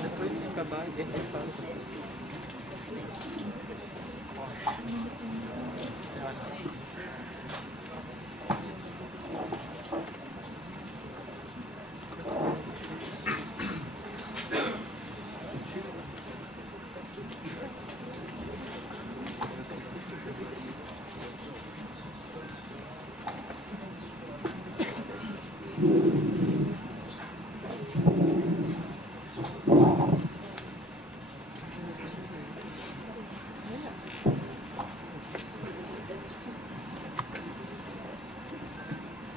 Depois que acabar, ele fala.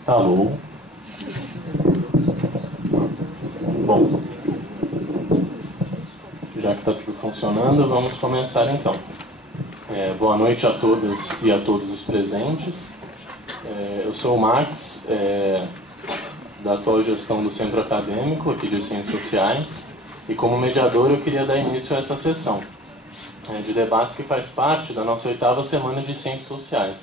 Alô? Bom, já que está tudo funcionando, vamos começar então. Boa noite a todas e a todos os presentes. Eu sou o Max, da atual gestão do Centro Acadêmico aqui de Ciências Sociais, e como mediador eu queria dar início a essa sessão de debates que faz parte da nossa 8ª Semana de Ciências Sociais,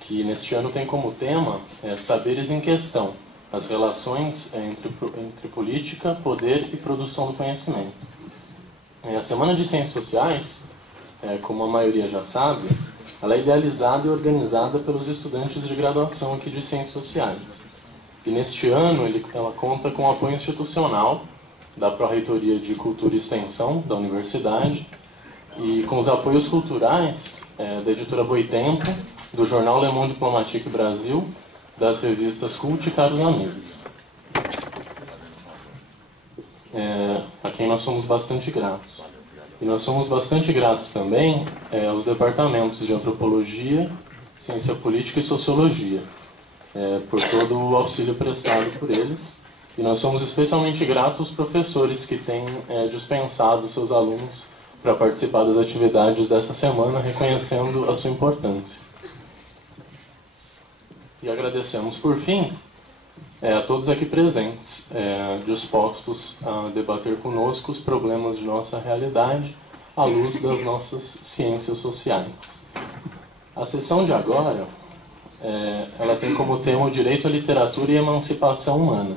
que neste ano tem como tema Saberes em Questão, as relações entre política, poder e produção do conhecimento. A Semana de Ciências Sociais, como a maioria já sabe, ela é idealizada e organizada pelos estudantes de graduação aqui de Ciências Sociais. E neste ano ela conta com o apoio institucional da Pró-Reitoria de Cultura e Extensão da Universidade e com os apoios culturais da Editora Boitempo, do jornal Le Monde Diplomatique Brasil, das revistas Cult e Caros Amigos, a quem nós somos bastante gratos. E nós somos bastante gratos também aos departamentos de Antropologia, Ciência Política e Sociologia, por todo o auxílio prestado por eles. E nós somos especialmente gratos aos professores que têm dispensado seus alunos para participar das atividades dessa semana, reconhecendo a sua importância. E agradecemos, por fim, a todos aqui presentes, dispostos a debater conosco os problemas de nossa realidade à luz das nossas ciências sociais. A sessão de agora, ela tem como tema o direito à literatura e a emancipação humana.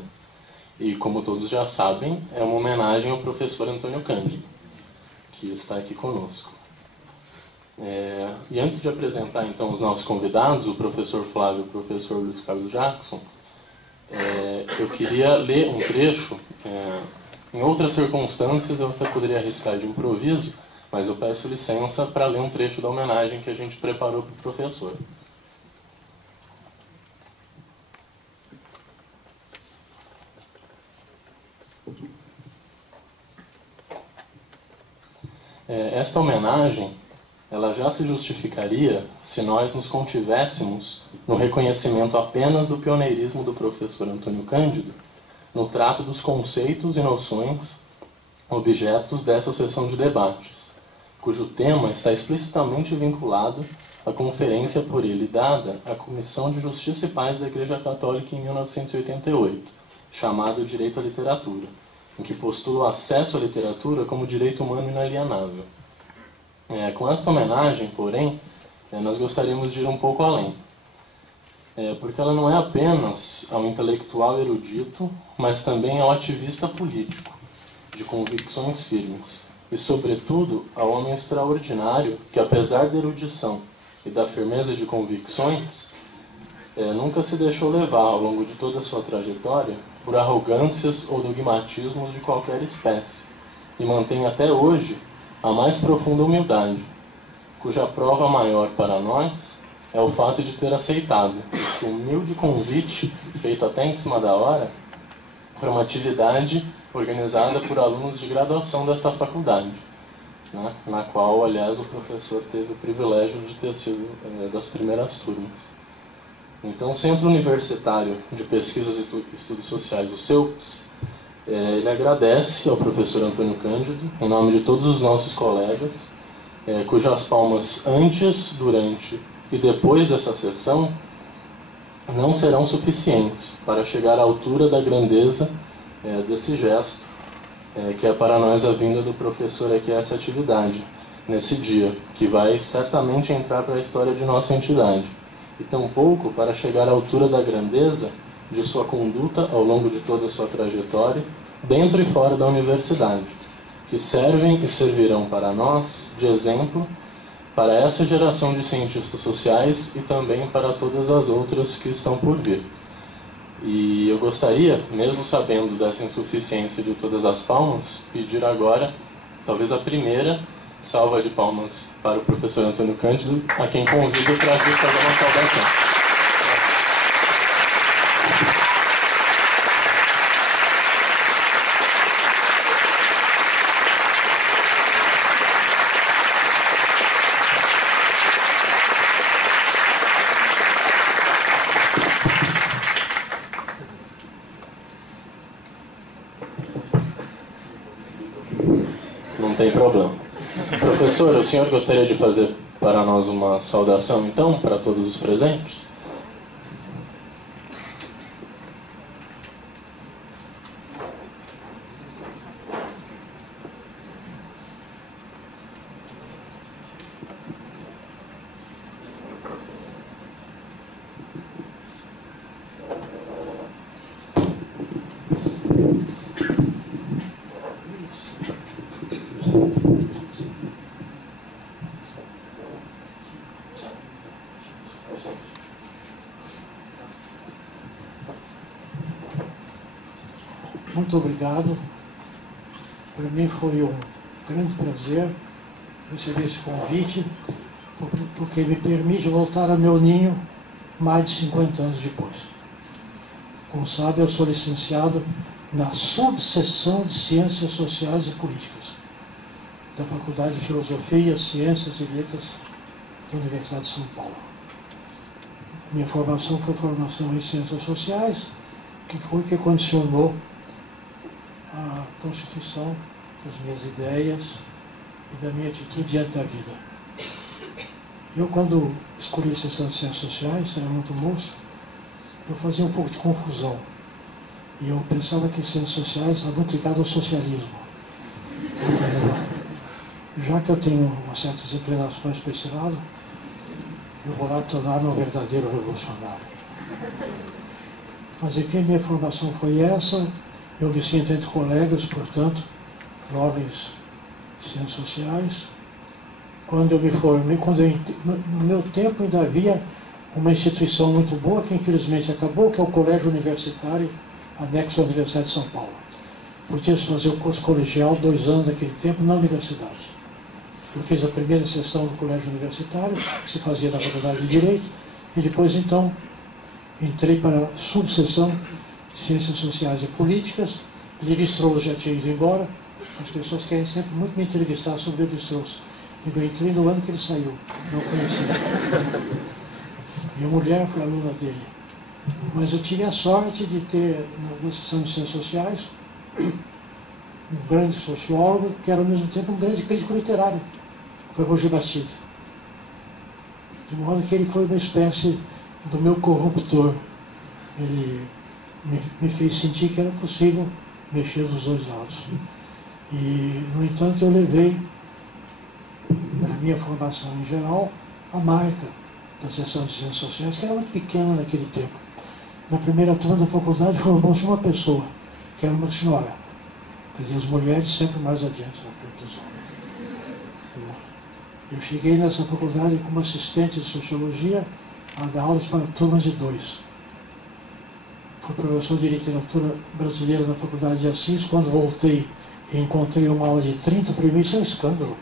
E, como todos já sabem, é uma homenagem ao professor Antônio Cândido, que está aqui conosco. E antes de apresentar então os nossos convidados, o professor Flávio e o professor Luiz Carlos Jackson, eu queria ler um trecho. Em outras circunstâncias eu até poderia arriscar de improviso, mas eu peço licença para ler um trecho da homenagem que a gente preparou para o professor. Esta homenagem ela já se justificaria se nós nos contivéssemos no reconhecimento apenas do pioneirismo do professor Antônio Cândido no trato dos conceitos e noções objetos dessa sessão de debates, cujo tema está explicitamente vinculado à conferência por ele dada à Comissão de Justiça e Paz da Igreja Católica em 1988, chamado Direito à Literatura, em que postula o acesso à literatura como direito humano inalienável. Com esta homenagem, porém, nós gostaríamos de ir um pouco além, porque ela não é apenas ao intelectual erudito, mas também ao ativista político, de convicções firmes, e, sobretudo, ao homem extraordinário que, apesar da erudição e da firmeza de convicções, nunca se deixou levar, ao longo de toda a sua trajetória, por arrogâncias ou dogmatismos de qualquer espécie, e mantém até hoje a mais profunda humildade, cuja prova maior para nós é o fato de ter aceitado esse humilde convite, feito até em cima da hora, para uma atividade organizada por alunos de graduação desta faculdade, né, na qual, aliás, o professor teve o privilégio de ter sido das primeiras turmas. Então, o Centro Universitário de Pesquisas e Estudos Sociais, o CEUPS, ele agradece ao professor Antônio Cândido, em nome de todos os nossos colegas, cujas palmas antes, durante e depois dessa sessão não serão suficientes para chegar à altura da grandeza desse gesto, que é para nós a vinda do professor aqui a essa atividade, nesse dia, que vai certamente entrar para a história de nossa entidade, e tampouco para chegar à altura da grandeza de sua conduta ao longo de toda a sua trajetória, dentro e fora da universidade, que servem e servirão para nós de exemplo para essa geração de cientistas sociais e também para todas as outras que estão por vir. E eu gostaria, mesmo sabendo dessa insuficiência de todas as palmas, pedir agora, talvez a primeira salva de palmas para o professor Antônio Cândido, a quem convido para vir fazer uma saudação. Não tem problema. Professor, o senhor gostaria de fazer para nós uma saudação, então, para todos os presentes? Muito obrigado. Para mim foi um grande prazer receber esse convite, porque me permite voltar ao meu ninho mais de 50 anos depois. Como sabe, eu sou licenciado na subseção de Ciências Sociais e Políticas da Faculdade de Filosofia, Ciências e Letras da Universidade de São Paulo. Minha formação foi formação em Ciências Sociais, que foi que condicionou a constituição das minhas ideias e da minha atitude diante da vida. Eu, quando escolhi a seção de Ciências Sociais, era muito moço, eu fazia um pouco de confusão. E eu pensava que Ciências Sociais estava muito ligado ao socialismo. Já que eu tenho umas certas inclinações para esse lado, eu vou lá tornar-me um verdadeiro revolucionário. Mas, enfim, minha formação foi essa. Eu me sinto entre colegas, portanto, jovens de Ciências Sociais. Quando eu me formei, no meu tempo ainda havia uma instituição muito boa, que infelizmente acabou, que é o Colégio Universitário, anexo à Universidade de São Paulo. Podia-se fazer o curso colegial 2 anos naquele tempo na universidade. Eu fiz a primeira sessão do Colégio Universitário, que se fazia na Faculdade de Direito, e depois, então, entrei para a subseção Ciências Sociais e Políticas. Levi-Strauss já tinha ido embora. As pessoas querem sempre muito me entrevistar sobre Levi-Strauss. Eu entrei no ano que ele saiu, não conhecia. Minha mulher foi aluna dele. Mas eu tive a sorte de ter, na seção de Ciências Sociais, um grande sociólogo, que era ao mesmo tempo um grande crítico literário, que foi Roger Bastide. De modo que ele foi uma espécie do meu corruptor. Ele me fez sentir que era possível mexer dos dois lados. E, no entanto, eu levei, na minha formação em geral, a marca da seção de Ciências Sociais, que era muito pequena naquele tempo. Na primeira turma da faculdade formou-se uma pessoa, que era uma senhora. Quer dizer, as mulheres sempre mais adiante na frente dos homens. Eu cheguei nessa faculdade como assistente de Sociologia a dar aulas para turmas de 2. Fui professor de literatura brasileira na Faculdade de Assis. Quando voltei e encontrei uma aula de 30, para mim isso é um escândalo.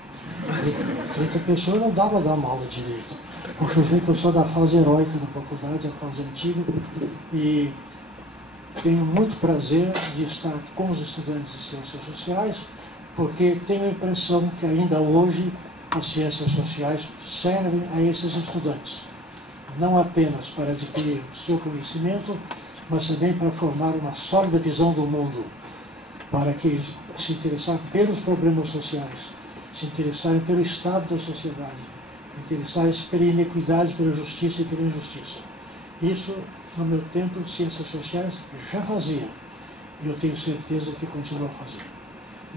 30 pessoas não dava dar uma aula direito. Porque eu sei que eu sou da fase heróica da faculdade, a fase antiga, e tenho muito prazer de estar com os estudantes de ciências sociais, porque tenho a impressão que ainda hoje as ciências sociais servem a esses estudantes. Não apenas para adquirir o seu conhecimento, mas também para formar uma sólida visão do mundo, para que eles se interessarem pelos problemas sociais, se interessarem pelo estado da sociedade, interessarem pela inequidade, pela justiça e pela injustiça. Isso, no meu tempo, ciências sociais já fazia, e eu tenho certeza que continua a fazer.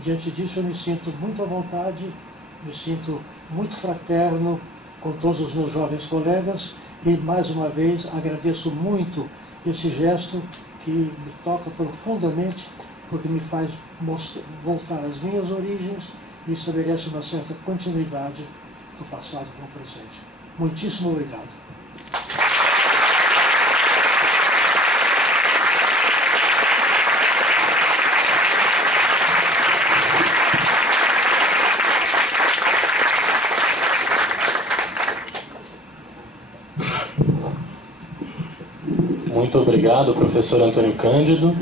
Diante disso, eu me sinto muito à vontade, me sinto muito fraterno com todos os meus jovens colegas, e, mais uma vez, agradeço muito esse gesto que me toca profundamente, porque me faz voltar às minhas origens e estabelece uma certa continuidade do passado com o presente. Muitíssimo obrigado. Muito obrigado, professor Antônio Cândido.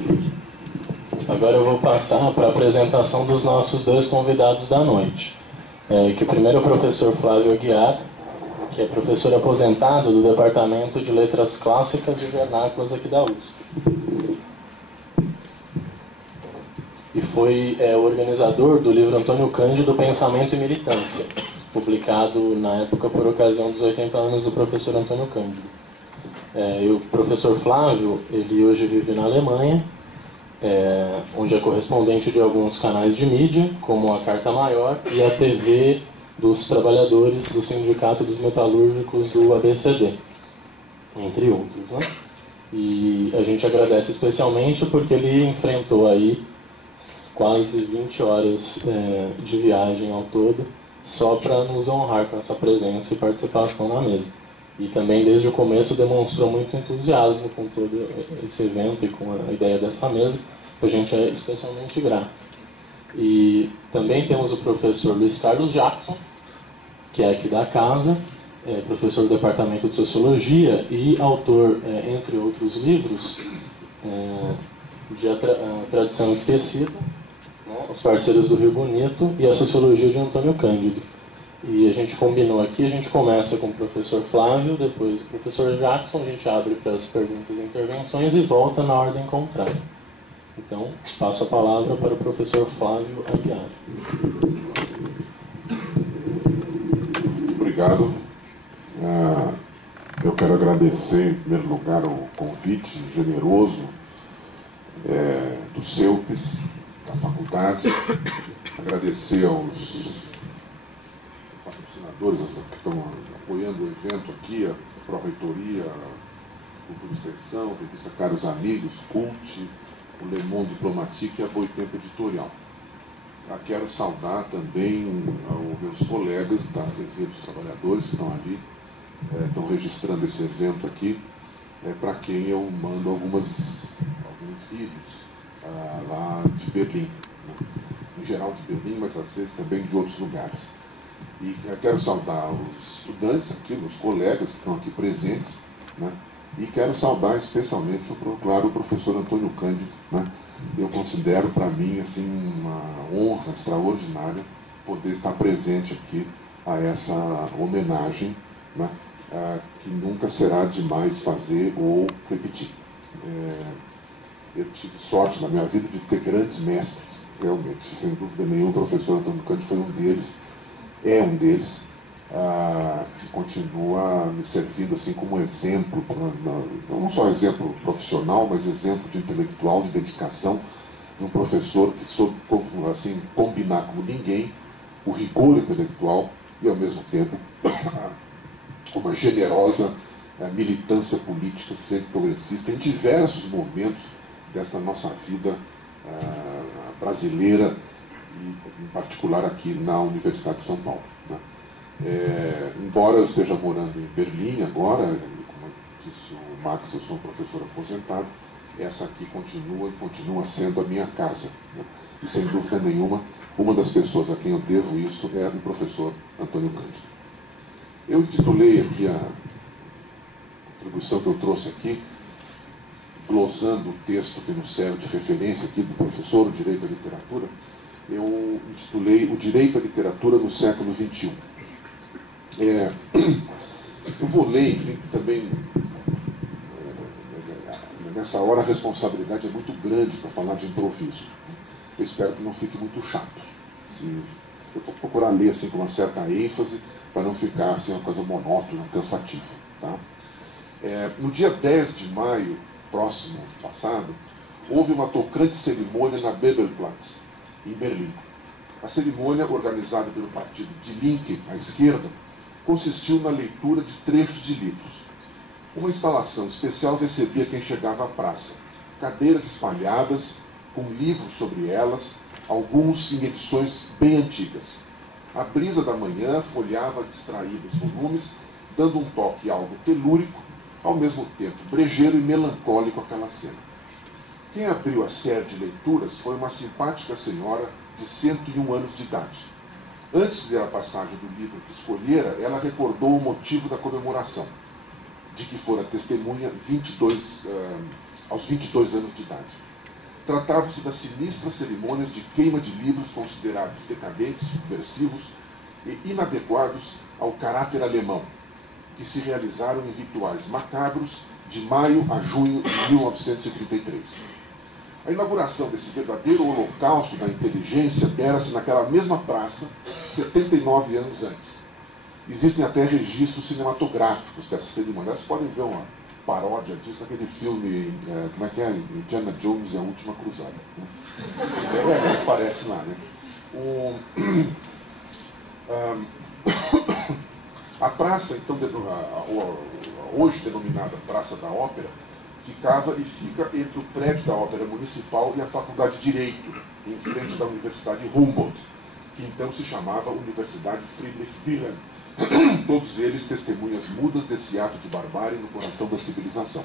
Agora eu vou passar para a apresentação dos nossos dois convidados da noite. Que o primeiro é o professor Flávio Aguiar, que é professor aposentado do Departamento de Letras Clássicas e Vernáculas aqui da USP. E foi o organizador do livro Antônio Cândido, Pensamento e Militância, publicado na época por ocasião dos 80 anos do professor Antônio Cândido. E o professor Flávio, ele hoje vive na Alemanha, onde é correspondente de alguns canais de mídia, como a Carta Maior e a TV dos Trabalhadores do Sindicato dos Metalúrgicos do ABCD, entre outros, né? E a gente agradece especialmente porque ele enfrentou aí quase 20 horas de viagem ao todo, só para nos honrar com essa presença e participação na mesa. E também, desde o começo, demonstrou muito entusiasmo com todo esse evento e com a ideia dessa mesa, que a gente é especialmente grato. E também temos o professor Luiz Carlos Jackson, que é aqui da casa, professor do Departamento de Sociologia e autor, entre outros livros, de A Tradição Esquecida, né, Os Parceiros do Rio Bonito e A Sociologia de Antônio Cândido. E a gente combinou aqui, a gente começa com o professor Flávio, depois o professor Jackson, a gente abre para as perguntas e intervenções e volta na ordem contrária. Então, passo a palavra para o professor Flávio Aguiar. Obrigado. Eu quero agradecer, em primeiro lugar, o convite generoso do CEUPES, da faculdade. Agradecer aos patrocinadores que estão apoiando o evento aqui, a Pró-Reitoria, a Cultura e Extensão, a revista Caros Amigos, CULT, o Le Monde Diplomatique e a Boitempo Editorial. Quero saudar também os meus colegas da TV dos Trabalhadores que estão ali, estão registrando esse evento aqui, para quem eu mando alguns vídeos lá de Berlim, né? Em geral de Berlim, mas às vezes também de outros lugares. E quero saudar os estudantes aqui, os colegas que estão aqui presentes, né? E quero saudar especialmente, claro, o professor Antônio Cândido, né? Eu considero para mim assim, uma honra extraordinária poder estar presente aqui a essa homenagem, né? Que nunca será demais fazer ou repetir. Eu tive sorte na minha vida de ter grandes mestres, realmente, sem dúvida nenhuma. O professor Antônio Cândido foi um deles, é um deles, que continua me servindo assim como exemplo, não só exemplo profissional, mas exemplo de intelectual, de dedicação, de um professor que soube assim, combinar como ninguém o rigor intelectual e, ao mesmo tempo, uma generosa militância política sempre progressista em diversos momentos desta nossa vida brasileira, e em particular aqui na Universidade de São Paulo, né? Embora eu esteja morando em Berlim agora, como disse o Max, eu sou um professor aposentado, essa aqui continua sendo a minha casa, né? E sem dúvida nenhuma Uma das pessoas a quem eu devo isso é o professor Antônio Cândido. Eu intitulei aqui a contribuição que eu trouxe aqui, glosando o texto que nos serve de referência aqui do professor, o Direito à Literatura, eu intitulei O Direito à Literatura no Século XXI. Eu vou ler, enfim, também, nessa hora a responsabilidade é muito grande para falar de improviso. Eu espero que não fique muito chato. Eu vou procurar ler assim, com uma certa ênfase, para não ficar assim, uma coisa monótona, cansativa. Tá? No dia 10 de maio, próximo, passado, houve uma tocante cerimônia na Bebelplatz, em Berlim. A cerimônia, organizada pelo partido Die Linke, à esquerda, consistiu na leitura de trechos de livros. Uma instalação especial recebia quem chegava à praça. Cadeiras espalhadas, com livros sobre elas, alguns em edições bem antigas. A brisa da manhã folheava distraída os volumes, dando um toque algo telúrico, ao mesmo tempo brejeiro e melancólico àquela cena. Quem abriu a série de leituras foi uma simpática senhora de 101 anos de idade. Antes de ler a passagem do livro que escolhera, ela recordou o motivo da comemoração, de que fora testemunha aos 22 anos de idade. Tratava-se das sinistras cerimônias de queima de livros considerados decadentes, subversivos e inadequados ao caráter alemão, que se realizaram em rituais macabros de maio a junho de 1933. A inauguração desse verdadeiro holocausto da inteligência dera-se naquela mesma praça 79 anos antes. Existem até registros cinematográficos dessa cerimônia. Vocês podem ver uma paródia disso naquele filme, como é que é? Indiana Jones e a Última Cruzada. Aparece lá, né? A praça, então, hoje denominada Praça da Ópera, ficava e fica entre o prédio da Ópera Municipal e a Faculdade de Direito, em frente da Universidade Humboldt, que então se chamava Universidade Friedrich Wilhelm. Todos eles testemunhas mudas desse ato de barbárie no coração da civilização.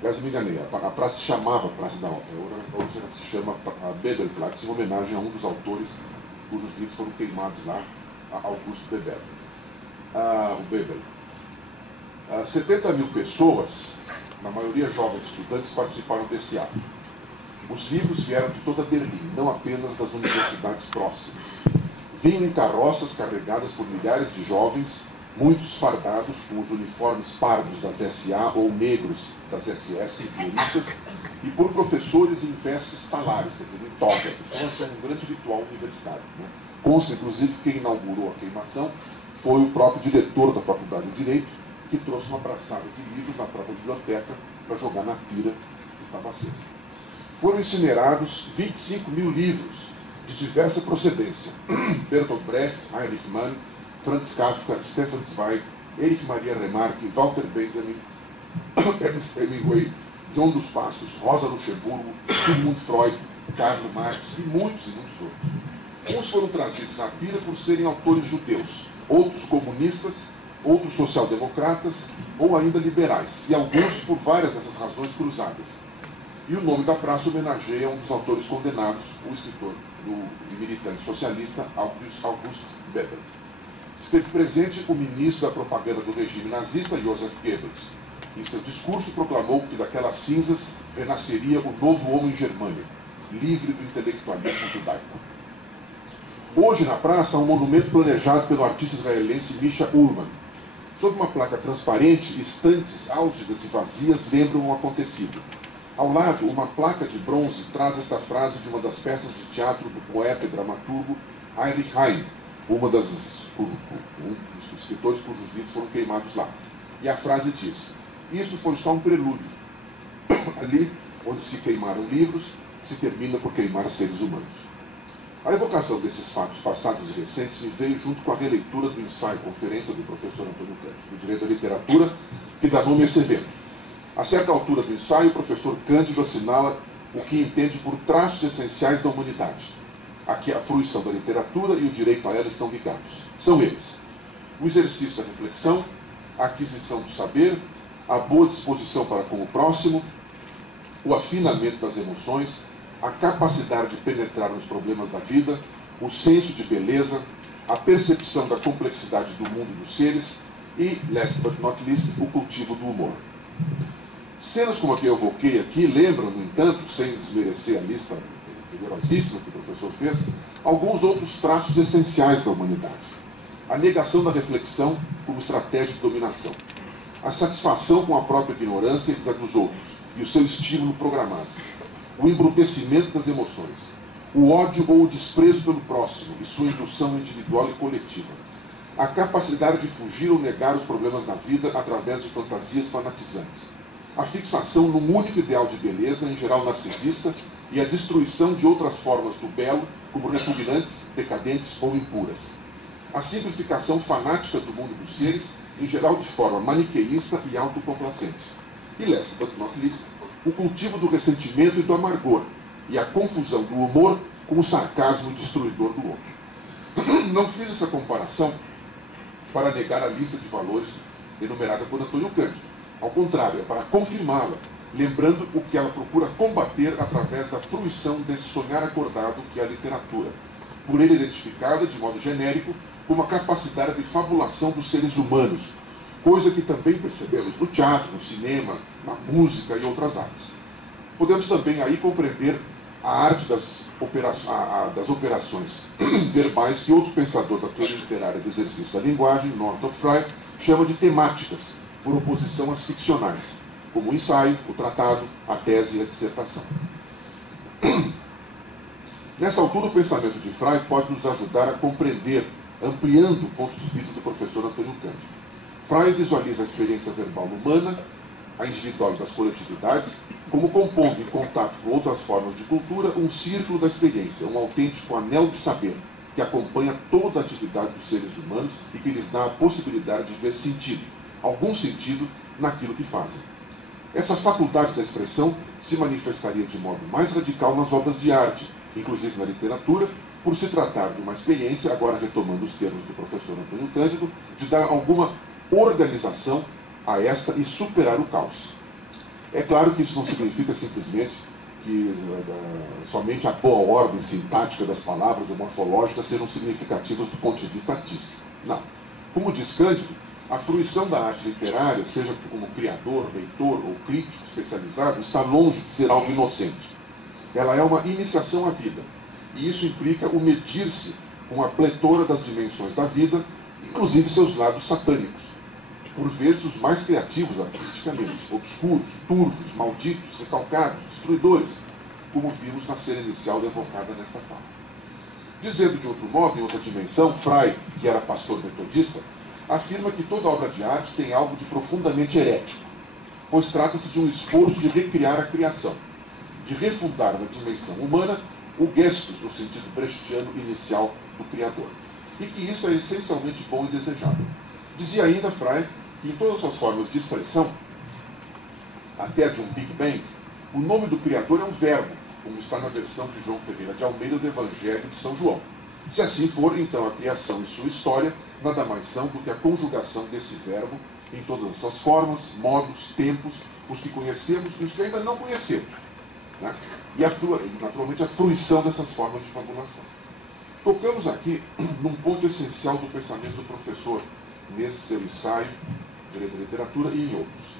Aliás, eu me enganei, a praça se chamava Praça da Ópera, hoje ela se chama Bebelplatz, em homenagem a um dos autores cujos livros foram queimados lá, Augusto Bebel. O Bebel. 70 mil pessoas, na maioria jovens estudantes, participaram desse ato. Os livros vieram de toda Berlim, não apenas das universidades próximas. Vinham em carroças carregadas por milhares de jovens, muitos fardados com os uniformes pardos das SA ou negros das SS, guerristas, e por professores em vestes talares, quer dizer, em toga. Então, esse é um grande ritual universitário. Né? Consta, inclusive, que quem inaugurou a queimação foi o próprio diretor da Faculdade de Direito, que trouxe uma braçada de livros na própria biblioteca para jogar na pira que estava acesa. Foram incinerados 25 mil livros de diversa procedência. Bertolt Brecht, Heinrich Mann, Franz Kafka, Stefan Zweig, Erich Maria Remarque, Walter Benjamin, Ernest Hemingway, John dos Passos, Rosa Luxemburgo, Sigmund Freud, Karl Marx e muitos outros. Uns foram trazidos à pira por serem autores judeus, outros comunistas, outros social-democratas ou ainda liberais, e alguns por várias dessas razões cruzadas. E o nome da praça homenageia um dos autores condenados, o escritor e militante socialista August Bebel. Esteve presente o ministro da propaganda do regime nazista, Joseph Goebbels. Em seu discurso proclamou que daquelas cinzas renasceria o novo homem germânico, livre do intelectualismo judaico. Hoje, na praça, há um monumento planejado pelo artista israelense Misha Ullman. Sob uma placa transparente, estantes álgidas e vazias lembram o acontecido. Ao lado, uma placa de bronze traz esta frase de uma das peças de teatro do poeta e dramaturgo Heinrich Heine, um dos escritores cujos livros foram queimados lá. E a frase diz: isto foi só um prelúdio. Ali, onde se queimaram livros, se termina por queimar seres humanos. A evocação desses fatos passados e recentes me veio junto com a releitura do ensaio-conferência do professor Antônio Cândido, do Direito à Literatura, que dá nome a esse evento. A certa altura do ensaio, o professor Cândido assinala o que entende por traços essenciais da humanidade. Aqui a fruição da literatura e o direito a ela estão ligados. São eles: o exercício da reflexão, a aquisição do saber, a boa disposição para com o próximo, o afinamento das emoções, a capacidade de penetrar nos problemas da vida, o senso de beleza, a percepção da complexidade do mundo dos seres e, last but not least, o cultivo do humor. Cenas como a que eu evoquei aqui lembram, no entanto, sem desmerecer a lista rigorosíssima que o professor fez, alguns outros traços essenciais da humanidade. A negação da reflexão como estratégia de dominação, a satisfação com a própria ignorância e da dos outros, e o seu estímulo programado, o embrutecimento das emoções, o ódio ou o desprezo pelo próximo e sua indução individual e coletiva, a capacidade de fugir ou negar os problemas da vida através de fantasias fanatizantes, a fixação num único ideal de beleza, em geral narcisista, e a destruição de outras formas do belo, como repugnantes, decadentes ou impuras, a simplificação fanática do mundo dos seres, em geral de forma maniqueísta e autocomplacente, e last but not least, o cultivo do ressentimento e do amargor, e a confusão do humor com o sarcasmo destruidor do outro. Não fiz essa comparação para negar a lista de valores enumerada por Antônio Cândido. Ao contrário, é para confirmá-la, lembrando o que ela procura combater através da fruição desse sonhar acordado que é a literatura, por ele identificada, de modo genérico, como a capacidade de fabulação dos seres humanos, coisa que também percebemos no teatro, no cinema, na música e outras artes. Podemos também aí compreender a arte das operações verbais que outro pensador da teoria literária do exercício da linguagem, Northrop Frye, chama de temáticas, por oposição às ficcionais, como o ensaio, o tratado, a tese e a dissertação. Nessa altura, o pensamento de Frye pode nos ajudar a compreender, ampliando o ponto de vista do professor Antônio Cândido. Frye visualiza a experiência verbal humana, a individual e das coletividades, como compondo, em contato com outras formas de cultura, um círculo da experiência, um autêntico anel de saber, que acompanha toda a atividade dos seres humanos e que lhes dá a possibilidade de ver sentido, algum sentido, naquilo que fazem. Essa faculdade da expressão se manifestaria de modo mais radical nas obras de arte, inclusive na literatura, por se tratar de uma experiência, agora retomando os termos do professor Antônio Cândido, de dar alguma organização a esta e superar o caos. É claro que isso não significa simplesmente que somente a boa ordem sintática das palavras ou morfológica serão significativas do ponto de vista artístico. Não. Como diz Cândido, a fruição da arte literária, seja como criador, leitor ou crítico especializado, está longe de ser algo inocente. Ela é uma iniciação à vida, e isso implica o medir-se com a pletora das dimensões da vida, inclusive seus lados satânicos, por vezes os mais criativos artisticamente, obscuros, turvos, malditos, recalcados, destruidores, como vimos na cena inicial evocada nesta fala. Dizendo de outro modo, em outra dimensão, Frye, que era pastor metodista, afirma que toda obra de arte tem algo de profundamente herético, pois trata-se de um esforço de recriar a criação, de refundar na dimensão humana o gestus, no sentido brechtiano inicial do Criador, e que isso é essencialmente bom e desejável. Dizia ainda Frye que em todas as suas formas de expressão, até de um Big Bang, o nome do Criador é um verbo, como está na versão de João Ferreira de Almeida do Evangelho de São João. Se assim for, então a criação e sua história nada mais são do que a conjugação desse verbo em todas as suas formas, modos, tempos, os que conhecemos e os que ainda não conhecemos, né? E naturalmente a fruição dessas formas de fabulação. Tocamos aqui num ponto essencial do pensamento do professor, nesse seu ensaio, Direito à Literatura e em outros.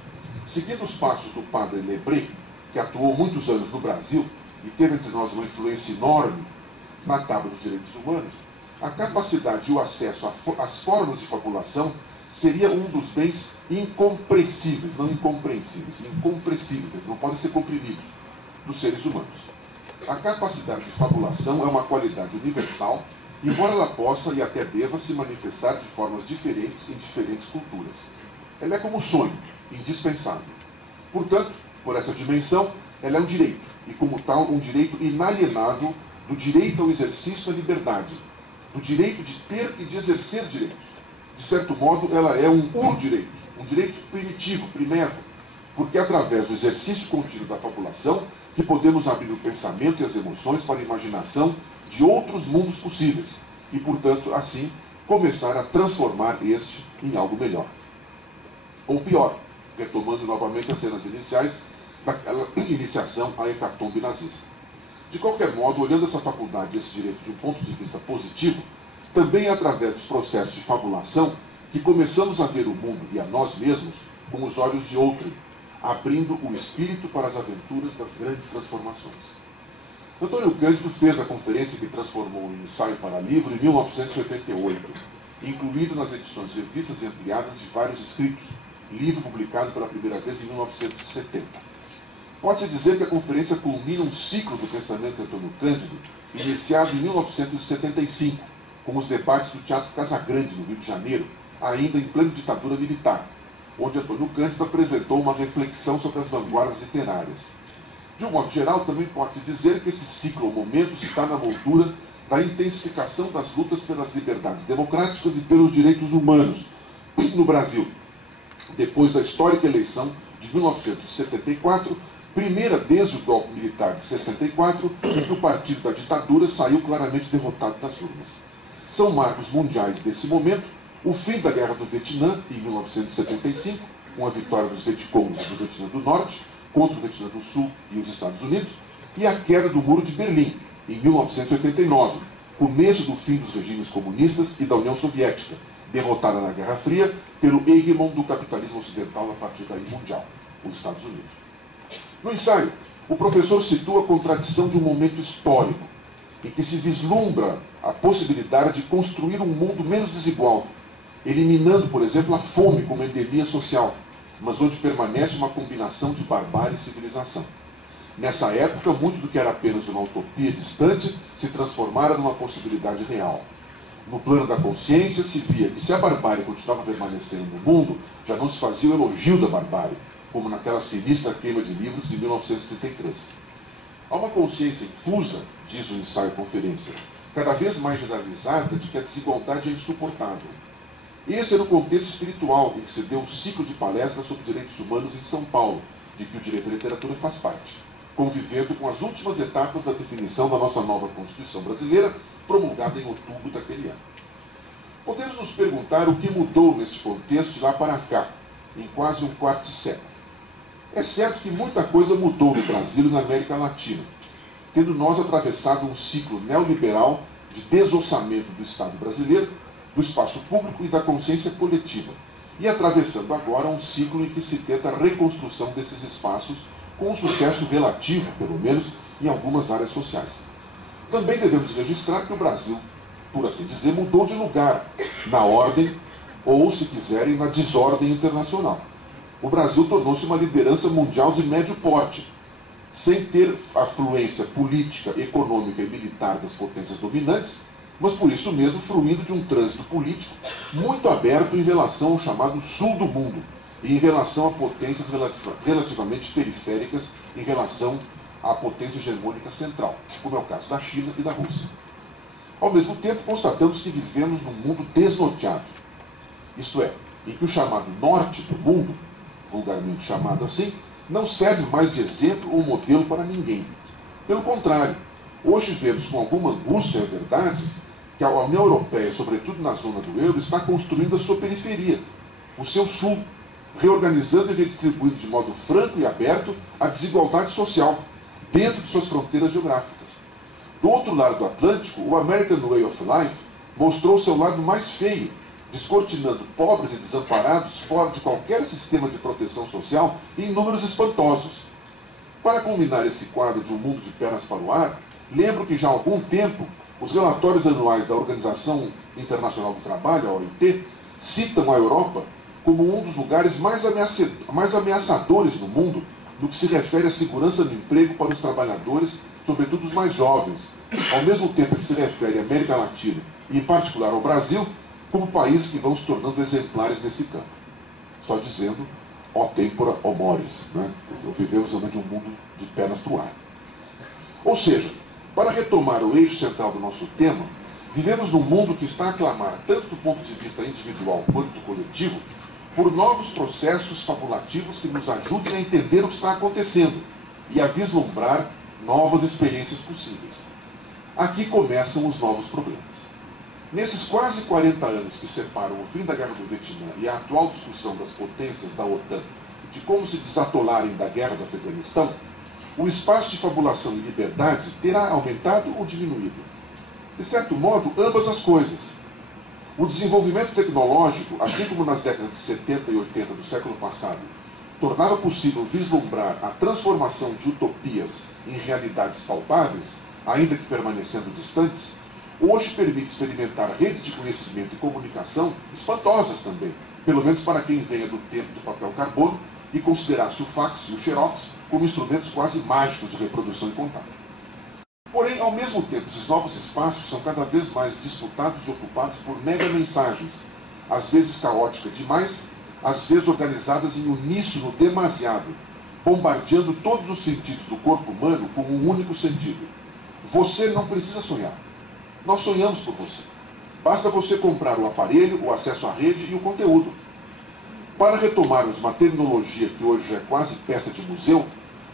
Seguindo os passos do padre Lebré, que atuou muitos anos no Brasil e teve entre nós uma influência enorme na tábua dos direitos humanos, a capacidade e o acesso às formas de fabulação seria um dos bens incompressíveis, não incompreensíveis, incompressíveis, não podem ser comprimidos, dos seres humanos. A capacidade de fabulação é uma qualidade universal, embora ela possa e até deva se manifestar de formas diferentes em diferentes culturas. Ela é como um sonho, indispensável. Portanto, por essa dimensão, ela é um direito, e como tal, um direito inalienável do direito ao exercício da liberdade, do direito de ter e de exercer direitos. De certo modo, ela é um direito, um direito primitivo, primevo, porque é através do exercício contínuo da fabulação que podemos abrir o pensamento e as emoções para a imaginação de outros mundos possíveis e, portanto, assim, começar a transformar este em algo melhor. Ou pior, retomando novamente as cenas iniciais daquela iniciação à hecatombe nazista. De qualquer modo, olhando essa faculdade e esse direito de um ponto de vista positivo, também é através dos processos de fabulação que começamos a ver o mundo e a nós mesmos com os olhos de outrem, abrindo o espírito para as aventuras das grandes transformações. Antônio Cândido fez a conferência que transformou o ensaio para livro em 1988, incluído nas edições revistas e ampliadas de vários escritos, livro publicado pela primeira vez em 1970. Pode-se dizer que a conferência culmina um ciclo do pensamento de Antônio Cândido, iniciado em 1975, com os debates do Teatro Casagrande, no Rio de Janeiro, ainda em plena ditadura militar, onde Antônio Cândido apresentou uma reflexão sobre as vanguardas literárias. De um modo geral, também pode-se dizer que esse ciclo ou momento está na moldura da intensificação das lutas pelas liberdades democráticas e pelos direitos humanos no Brasil, depois da histórica eleição de 1974, primeira desde o golpe militar de 64, em que o partido da ditadura saiu claramente derrotado das urnas. São marcos mundiais desse momento o fim da Guerra do Vietnã, em 1975, com a vitória dos Vietcongs do Vietnã do Norte contra o Vietnã do Sul e os Estados Unidos, e a queda do Muro de Berlim, em 1989, começo do fim dos regimes comunistas e da União Soviética, derrotada na Guerra Fria pelo hegemon do capitalismo ocidental a partir daí mundial, os Estados Unidos. No ensaio, o professor situa a contradição de um momento histórico, em que se vislumbra a possibilidade de construir um mundo menos desigual, eliminando, por exemplo, a fome como endemia social, mas onde permanece uma combinação de barbárie e civilização. Nessa época, muito do que era apenas uma utopia distante se transformara numa possibilidade real. No plano da consciência, se via que se a barbárie continuava permanecendo no mundo, já não se fazia o elogio da barbárie, como naquela sinistra queima de livros de 1933. Há uma consciência infusa, diz o ensaio-conferência, cada vez mais generalizada de que a desigualdade é insuportável. Esse era o contexto espiritual em que se deu um ciclo de palestras sobre direitos humanos em São Paulo, de que o direito à literatura faz parte, convivendo com as últimas etapas da definição da nossa nova Constituição brasileira, promulgada em outubro daquele ano. Podemos nos perguntar o que mudou neste contexto de lá para cá, em quase um quarto de século. É certo que muita coisa mudou no Brasil e na América Latina, tendo nós atravessado um ciclo neoliberal de desossamento do Estado brasileiro, do espaço público e da consciência coletiva, e atravessando agora um ciclo em que se tenta a reconstrução desses espaços com um sucesso relativo, pelo menos, em algumas áreas sociais. Também devemos registrar que o Brasil, por assim dizer, mudou de lugar na ordem, ou, se quiserem, na desordem internacional. O Brasil tornou-se uma liderança mundial de médio porte, sem ter a fluência política, econômica e militar das potências dominantes, mas por isso mesmo fruindo de um trânsito político muito aberto em relação ao chamado sul do mundo e em relação a potências relativamente periféricas em relação à potência hegemônica central, como é o caso da China e da Rússia. Ao mesmo tempo, constatamos que vivemos num mundo desnorteado, isto é, em que o chamado norte do mundo, vulgarmente chamado assim, não serve mais de exemplo ou modelo para ninguém. Pelo contrário, hoje vemos com alguma angústia, é verdade, que a União Europeia, sobretudo na zona do euro, está construindo a sua periferia, o seu sul, reorganizando e redistribuindo de modo franco e aberto a desigualdade social dentro de suas fronteiras geográficas. Do outro lado do Atlântico, o American Way of Life mostrou seu lado mais feio, descortinando pobres e desamparados fora de qualquer sistema de proteção social em números espantosos. Para culminar esse quadro de um mundo de pernas para o ar, lembro que já há algum tempo os relatórios anuais da Organização Internacional do Trabalho, a OIT, citam a Europa como um dos lugares mais ameaçadores do mundo no que se refere à segurança do emprego para os trabalhadores, sobretudo os mais jovens, ao mesmo tempo que se refere à América Latina e, em particular, ao Brasil, como países que vão se tornando exemplares nesse campo. Só dizendo, ó tempora, ó mores, né? Vivemos realmente um mundo de pernas para o ar. Ou seja, para retomar o eixo central do nosso tema, vivemos num mundo que está a clamar, tanto do ponto de vista individual quanto do coletivo, por novos processos fabulativos que nos ajudem a entender o que está acontecendo e a vislumbrar novas experiências possíveis. Aqui começam os novos problemas. Nesses quase 40 anos que separam o fim da Guerra do Vietnã e a atual discussão das potências da OTAN de como se desatolarem da guerra do Afeganistão, o espaço de fabulação e liberdade terá aumentado ou diminuído? De certo modo, ambas as coisas. O desenvolvimento tecnológico, assim como nas décadas de 70 e 80 do século passado, tornava possível vislumbrar a transformação de utopias em realidades palpáveis, ainda que permanecendo distantes, hoje permite experimentar redes de conhecimento e comunicação espantosas também, pelo menos para quem venha do tempo do papel carbono e considerasse o fax e o xerox como instrumentos quase mágicos de reprodução e contato. Porém, ao mesmo tempo, esses novos espaços são cada vez mais disputados e ocupados por mega-mensagens, às vezes caóticas demais, às vezes organizadas em uníssono demasiado, bombardeando todos os sentidos do corpo humano com um único sentido. Você não precisa sonhar. Nós sonhamos por você. Basta você comprar o aparelho, o acesso à rede e o conteúdo. Para retomarmos uma terminologia que hoje já é quase peça de museu,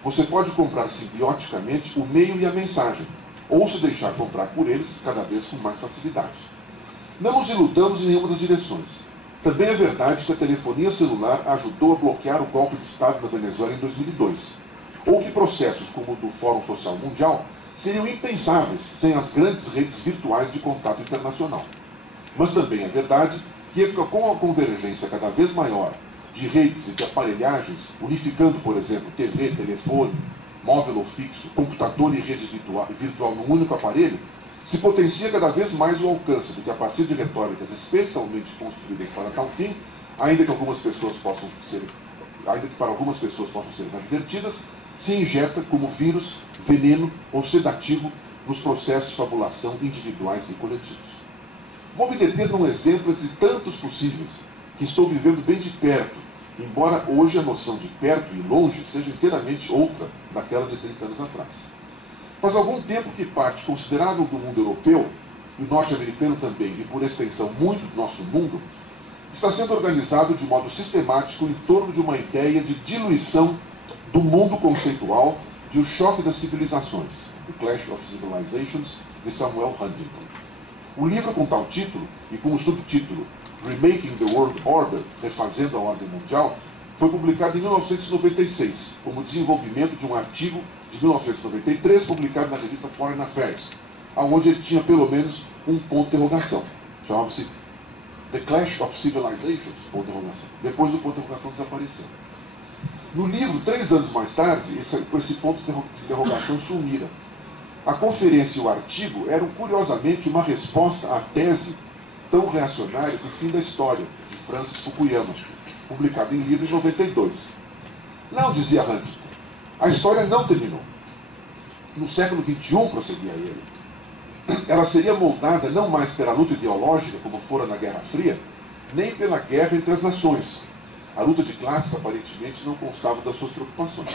você pode comprar simbioticamente o meio e a mensagem, ou se deixar comprar por eles cada vez com mais facilidade. Não nos iludamos em nenhuma das direções. Também é verdade que a telefonia celular ajudou a bloquear o golpe de Estado na Venezuela em 2002, ou que processos como o do Fórum Social Mundial seriam impensáveis sem as grandes redes virtuais de contato internacional. Mas também é verdade que com a convergência cada vez maior de redes e de aparelhagens, unificando, por exemplo, TV, telefone, móvel ou fixo, computador e rede virtual num único aparelho, se potencia cada vez mais o alcance do que a partir de retóricas especialmente construídas para tal fim, ainda que para algumas pessoas possam ser advertidas, se injeta como vírus, veneno ou sedativo nos processos de fabulação individuais e coletivos. Vou me deter num exemplo entre tantos possíveis que estou vivendo bem de perto, embora hoje a noção de perto e longe seja inteiramente outra daquela de 30 anos atrás. Faz algum tempo que parte considerável do mundo europeu, e o norte-americano também, e por extensão muito do nosso mundo, está sendo organizado de modo sistemático em torno de uma ideia de diluição do mundo conceitual de O Choque das Civilizações, The Clash of Civilizations, de Samuel Huntington. O livro com tal título, e com o subtítulo Remaking the World Order, Refazendo a Ordem Mundial, foi publicado em 1996, como desenvolvimento de um artigo de 1993, publicado na revista Foreign Affairs, onde ele tinha pelo menos um ponto de interrogação. Chamava-se The Clash of Civilizations, ponto de interrogação. Depois o ponto de interrogação desapareceu. No livro, 3 anos mais tarde, esse ponto de interrogação sumira. A conferência e o artigo eram, curiosamente, uma resposta à tese tão reacionária do Fim da História, de Francis Fukuyama, publicado em livro em 92. Não, dizia Huntington, a história não terminou. No século XXI, prosseguia ele, ela seria moldada não mais pela luta ideológica, como fora na Guerra Fria, nem pela guerra entre as nações. A luta de classes, aparentemente, não constava das suas preocupações.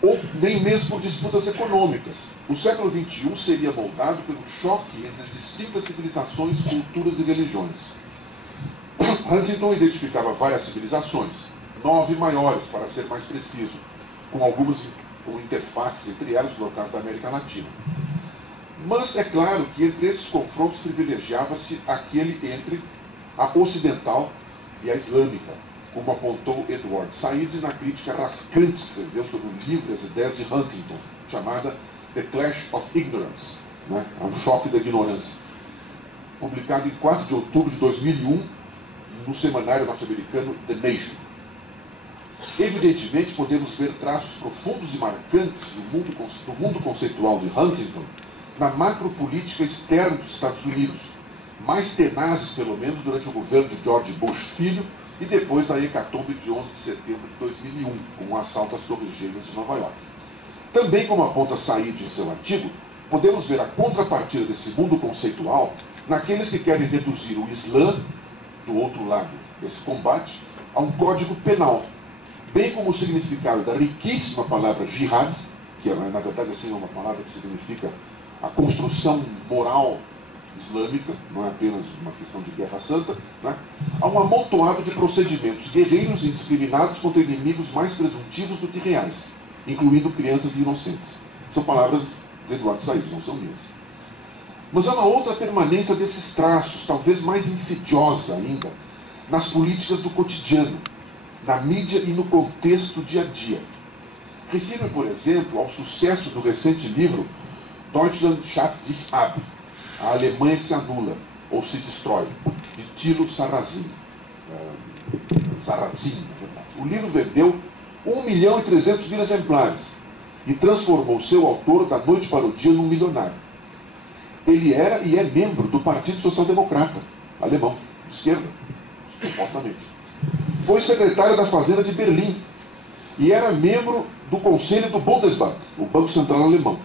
Ou nem mesmo por disputas econômicas. O século XXI seria moldado pelo choque entre as distintas civilizações, culturas e religiões. Huntington identificava várias civilizações, 9 maiores, para ser mais preciso, com algumas com interfaces entre elas, no caso da América Latina. Mas é claro que entre esses confrontos privilegiava-se aquele entre a ocidental e a islâmica, como apontou Edward Said na crítica rascante que escreveu sobre o livro e as ideias de Huntington, chamada The Clash of Ignorance, né? O choque da ignorância, publicado em 4 de outubro de 2001 no semanário norte-americano The Nation. Evidentemente, podemos ver traços profundos e marcantes do mundo conceitual de Huntington na macropolítica externa dos Estados Unidos, mais tenazes, pelo menos, durante o governo de George Bush Filho e depois da hecatombe de 11 de setembro de 2001, com o assalto às Torres Gêmeas de Nova York. Também, como aponta Said em seu artigo, podemos ver a contrapartida desse mundo conceitual naqueles que querem reduzir o Islã, do outro lado desse combate, a um código penal, bem como o significado da riquíssima palavra jihad, que na verdade assim, é uma palavra que significa a construção moral islâmica, não é apenas uma questão de guerra santa, né? Há um amontoado de procedimentos guerreiros e indiscriminados contra inimigos mais presuntivos do que reais, incluindo crianças e inocentes. São palavras de Eduardo Said, não são minhas. Mas há uma outra permanência desses traços, talvez mais insidiosa ainda, nas políticas do cotidiano, na mídia e no contexto dia a dia. Refiro, por exemplo, ao sucesso do recente livro Deutschland schafft sich ab, A Alemanha se anula, ou se destrói, de Thilo Sarrazin. Sarrazin, na verdade. O livro vendeu 1.300.000 exemplares e transformou seu autor da noite para o dia num milionário. Ele era e é membro do Partido Social Democrata, alemão, de esquerda, supostamente. Foi secretário da Fazenda de Berlim e era membro do Conselho do Bundesbank, o Banco Central Alemão.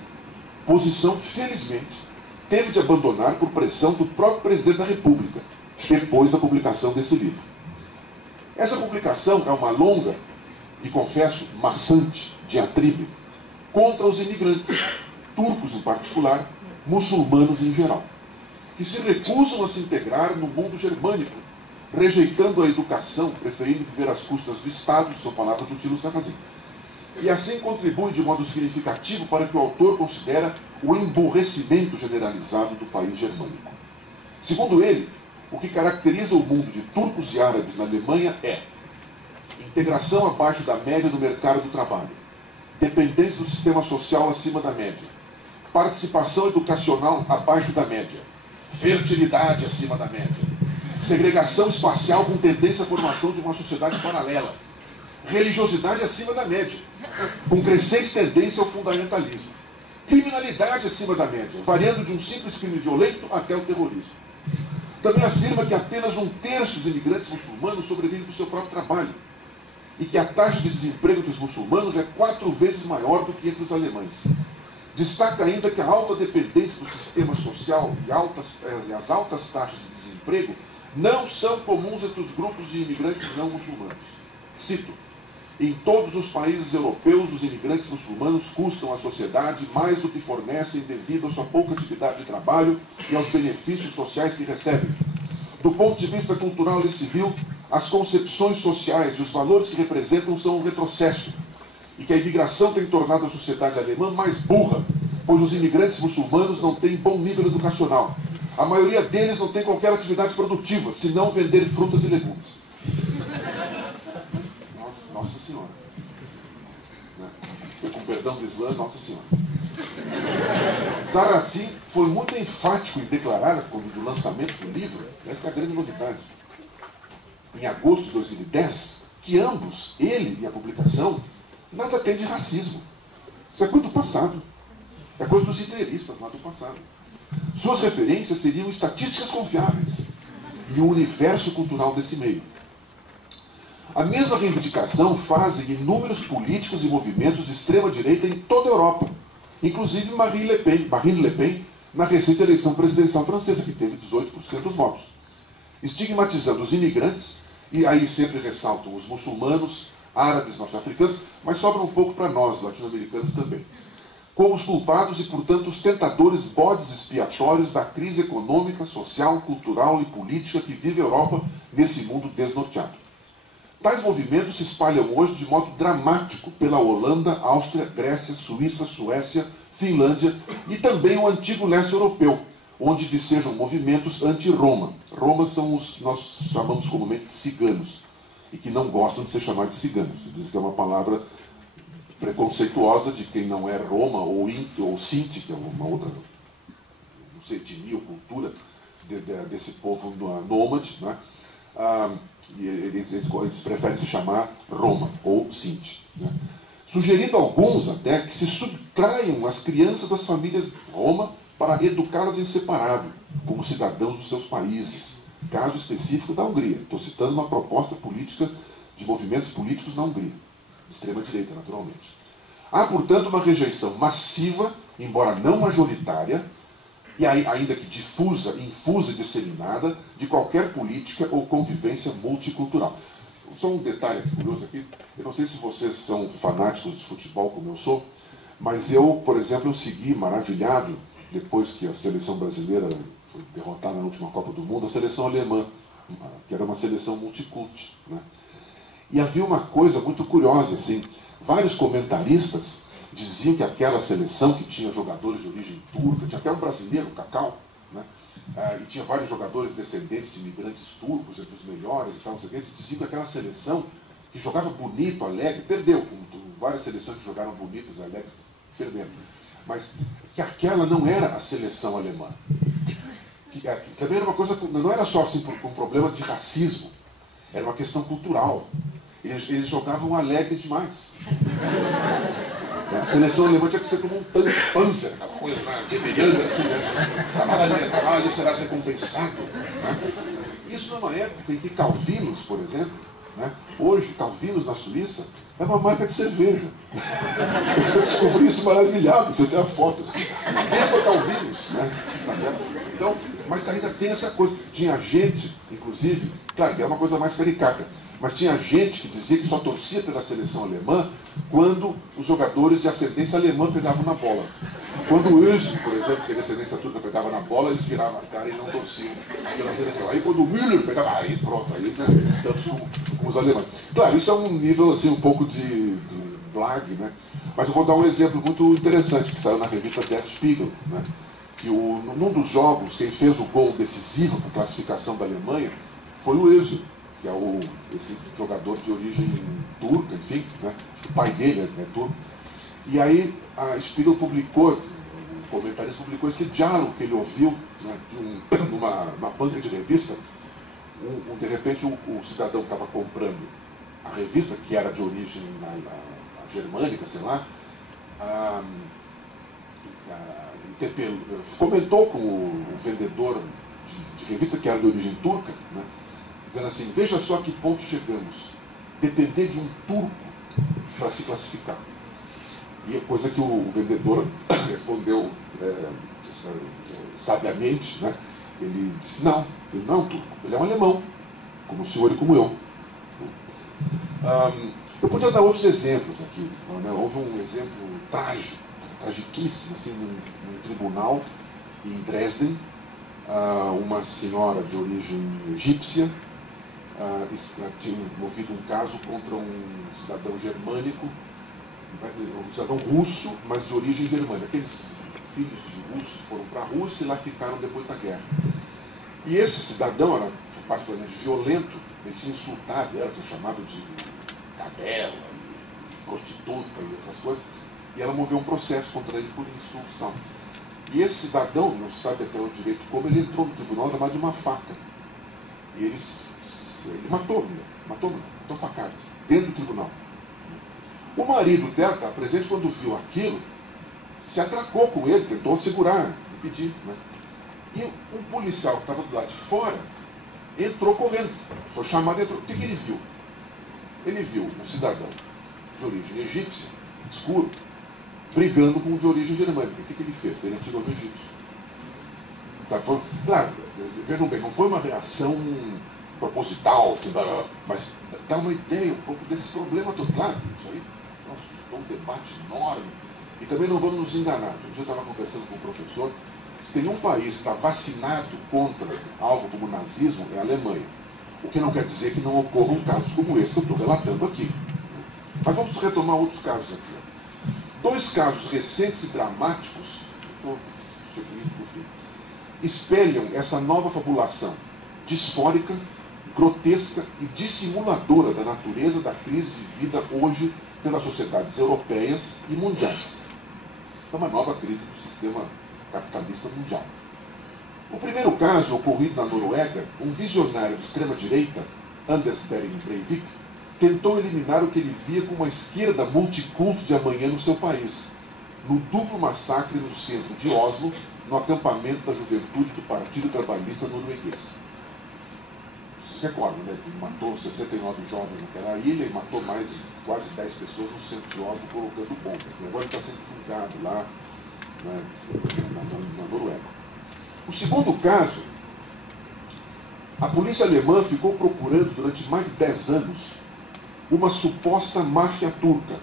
Posição, felizmente, teve de abandonar por pressão do próprio presidente da República, depois da publicação desse livro. Essa publicação é uma longa e, confesso, maçante diatribe contra os imigrantes, turcos em particular, muçulmanos em geral, que se recusam a se integrar no mundo germânico, rejeitando a educação, preferindo viver às custas do Estado, são palavras do Thilo Sarrazin. E assim contribui de modo significativo para que o autor considera o emburrecimento generalizado do país germânico. Segundo ele, o que caracteriza o mundo de turcos e árabes na Alemanha é integração abaixo da média no mercado do trabalho, dependência do sistema social acima da média, participação educacional abaixo da média, fertilidade acima da média, segregação espacial com tendência à formação de uma sociedade paralela, religiosidade acima da média, com crescente tendência ao fundamentalismo, criminalidade acima da média, variando de um simples crime violento até o terrorismo. Também afirma que apenas 1/3 dos imigrantes muçulmanos sobrevivem do seu próprio trabalho e que a taxa de desemprego dos muçulmanos é 4 vezes maior do que entre os alemães. Destaca ainda que a alta dependência do sistema social e as altas taxas de desemprego não são comuns entre os grupos de imigrantes não muçulmanos. Cito: em todos os países europeus, os imigrantes muçulmanos custam à sociedade mais do que fornecem devido à sua pouca atividade de trabalho e aos benefícios sociais que recebem. Do ponto de vista cultural e civil, as concepções sociais e os valores que representam são um retrocesso, e que a imigração tem tornado a sociedade alemã mais burra, pois os imigrantes muçulmanos não têm bom nível educacional. A maioria deles não tem qualquer atividade produtiva, senão vender frutas e legumes. Nossa Senhora. Com perdão do Islã, Nossa Senhora. Sarrazin foi muito enfático em declarar, quando do lançamento do livro, esta é a grande novidade, em agosto de 2010, que ambos, ele e a publicação, nada tem de racismo. Isso é coisa do passado. É coisa dos hitleristas lá do passado. Suas referências seriam estatísticas confiáveis e o universo cultural desse meio. A mesma reivindicação fazem inúmeros políticos e movimentos de extrema-direita em toda a Europa, inclusive Marine Le Pen, na recente eleição presidencial francesa, que teve 18% dos votos, estigmatizando os imigrantes, e aí sempre ressaltam os muçulmanos, árabes, norte-africanos, mas sobra um pouco para nós, latino-americanos também, como os culpados e, portanto, os tentadores bodes expiatórios da crise econômica, social, cultural e política que vive a Europa nesse mundo desnorteado. Tais movimentos se espalham hoje de modo dramático pela Holanda, Áustria, Grécia, Suíça, Suécia, Finlândia e também o antigo leste europeu, onde vicejam movimentos anti-Roma. Roma são os, nós chamamos comumente de ciganos, e que não gostam de ser chamados de ciganos. Dizem que é uma palavra preconceituosa de quem não é Roma ou Sinti, que é uma outra, não sei, etnia ou cultura desse povo nômade, né? E eles preferem se chamar Roma ou Sinti, né? Sugerindo alguns até que se subtraiam as crianças das famílias Roma para educá-las em separado, como cidadãos dos seus países. Caso específico da Hungria. Estou citando uma proposta política de movimentos políticos na Hungria, de extrema-direita, naturalmente. Há, portanto, uma rejeição massiva, embora não majoritária, e ainda que difusa, infusa e disseminada, de qualquer política ou convivência multicultural. Só um detalhe curioso aqui, eu não sei se vocês são fanáticos de futebol como eu sou, mas eu, por exemplo, eu segui maravilhado, depois que a seleção brasileira foi derrotada na última Copa do Mundo, a seleção alemã, que era uma seleção multicult, né? E havia uma coisa muito curiosa, assim, vários comentaristas diziam que aquela seleção, que tinha jogadores de origem turca, tinha até um brasileiro, o Cacau, né? E tinha vários jogadores descendentes de imigrantes turcos, entre os melhores e tal, eles diziam que aquela seleção, que jogava bonito, alegre, perdeu, como várias seleções que jogaram bonitas, alegres, perdendo. Mas que aquela não era a seleção alemã. Que também era uma coisa, não era só assim com um problema de racismo, era uma questão cultural. Eles jogavam alegre demais. A seleção alemã tinha que ser como um tanque Panzer, aquela coisa, né, guerreando assim, né? Trabalho, serás recompensado. Né? Isso numa época em que Calvinos, por exemplo, né, hoje Calvinos na Suíça é uma marca de cerveja. Eu descobri isso maravilhado, você tem a foto assim. Beba Calvinos, né? Tá certo? Então, mas ainda tem essa coisa. Tinha gente, inclusive, claro que é uma coisa mais caricata, mas tinha gente que dizia que só torcia pela seleção alemã quando os jogadores de ascendência alemã pegavam na bola. Quando o Özil, por exemplo, que teve ascendência turca, pegava na bola, eles viravam a cara e não torciam pela seleção. Aí quando o Müller pegava, aí pronto, aí né, estamos com os alemães. Claro, isso é um nível assim, um pouco de blague, né? Mas eu vou dar um exemplo muito interessante que saiu na revista Der Spiegel, né? Que num dos jogos, quem fez o gol decisivo para a classificação da Alemanha foi o Özil, que é esse jogador de origem turca, enfim, né? O pai dele é turco. E aí a Spiegel publicou, o comentarista publicou esse diálogo que ele ouviu, né, numa banca de revista. De repente o cidadão que estava comprando a revista, que era de origem germânica, sei lá, comentou com o vendedor de revista, que era de origem turca, né, dizendo assim: veja só a que ponto chegamos, depender de um turco para se classificar. E a coisa que o vendedor respondeu sabiamente, né? Ele disse: não, ele não é um turco, ele é um alemão, como o senhor e como eu. Eu podia dar outros exemplos aqui, né? Houve um exemplo trágico, tragiquíssimo, assim, num tribunal em Dresden. Uma senhora de origem egípcia tinha movido um caso contra um cidadão germânico, um cidadão russo, mas de origem germânica. Aqueles filhos de russos foram para a Rússia e lá ficaram depois da guerra. E esse cidadão era particularmente violento, ele tinha insultado, era chamado de cadela, prostituta e outras coisas, e ela moveu um processo contra ele por insultos e tal. E esse cidadão, não se sabe até o direito como, ele entrou no tribunal armado de uma faca. E ele matou facadas, dentro do tribunal. O marido dela, estava presente, quando viu aquilo, se atracou com ele, tentou segurar, impedir. Né? E um policial que estava do lado de fora entrou correndo, foi chamado e entrou. O que ele viu? Ele viu um cidadão de origem egípcia, escuro, brigando com um de origem germânica. O que ele fez? Ele atirou no egípcio. Sabe? Claro, vejam bem, não foi uma reação proposital, assim, mas dá uma ideia um pouco desse problema todo. Claro, isso aí é um debate enorme. E também não vamos nos enganar. Um dia eu estava conversando com um professor, se tem um país que está vacinado contra algo como o nazismo, é a Alemanha. O que não quer dizer que não ocorram casos como esse que eu estou relatando aqui. Mas vamos retomar outros casos aqui. 2 casos recentes e dramáticos espelham essa nova fabulação disfórica, grotesca e dissimuladora da natureza da crise vivida hoje pelas sociedades europeias e mundiais. É uma nova crise do sistema capitalista mundial. O primeiro caso, ocorrido na Noruega, um visionário de extrema-direita, Anders Behring Breivik, tentou eliminar o que ele via como uma esquerda multiculto de amanhã no seu país, no duplo massacre no centro de Oslo, no acampamento da juventude do Partido Trabalhista norueguês. Vocês recordam, né? Ele matou 69 jovens naquela ilha e matou mais quase 10 pessoas no centro de Oslo colocando bombas. Agora ele está sendo julgado lá, né, na Noruega. O segundo caso, a polícia alemã ficou procurando durante mais de 10 anos uma suposta máfia turca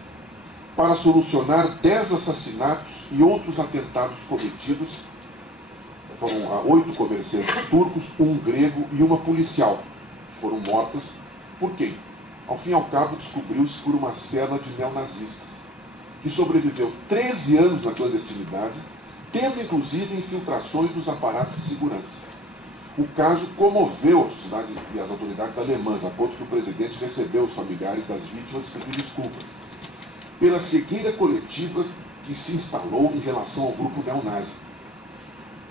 para solucionar 10 assassinatos e outros atentados cometidos. Foram 8 comerciantes turcos, um grego e uma policial. Foram mortas por quem? Ao fim e ao cabo, descobriu-se por uma célula de neonazistas, que sobreviveu 13 anos na clandestinidade, tendo inclusive infiltrações nos aparatos de segurança. O caso comoveu a sociedade e as autoridades alemãs, a ponto que o presidente recebeu os familiares das vítimas e pediu desculpas. pela cegueira coletiva que se instalou em relação ao grupo neonazi,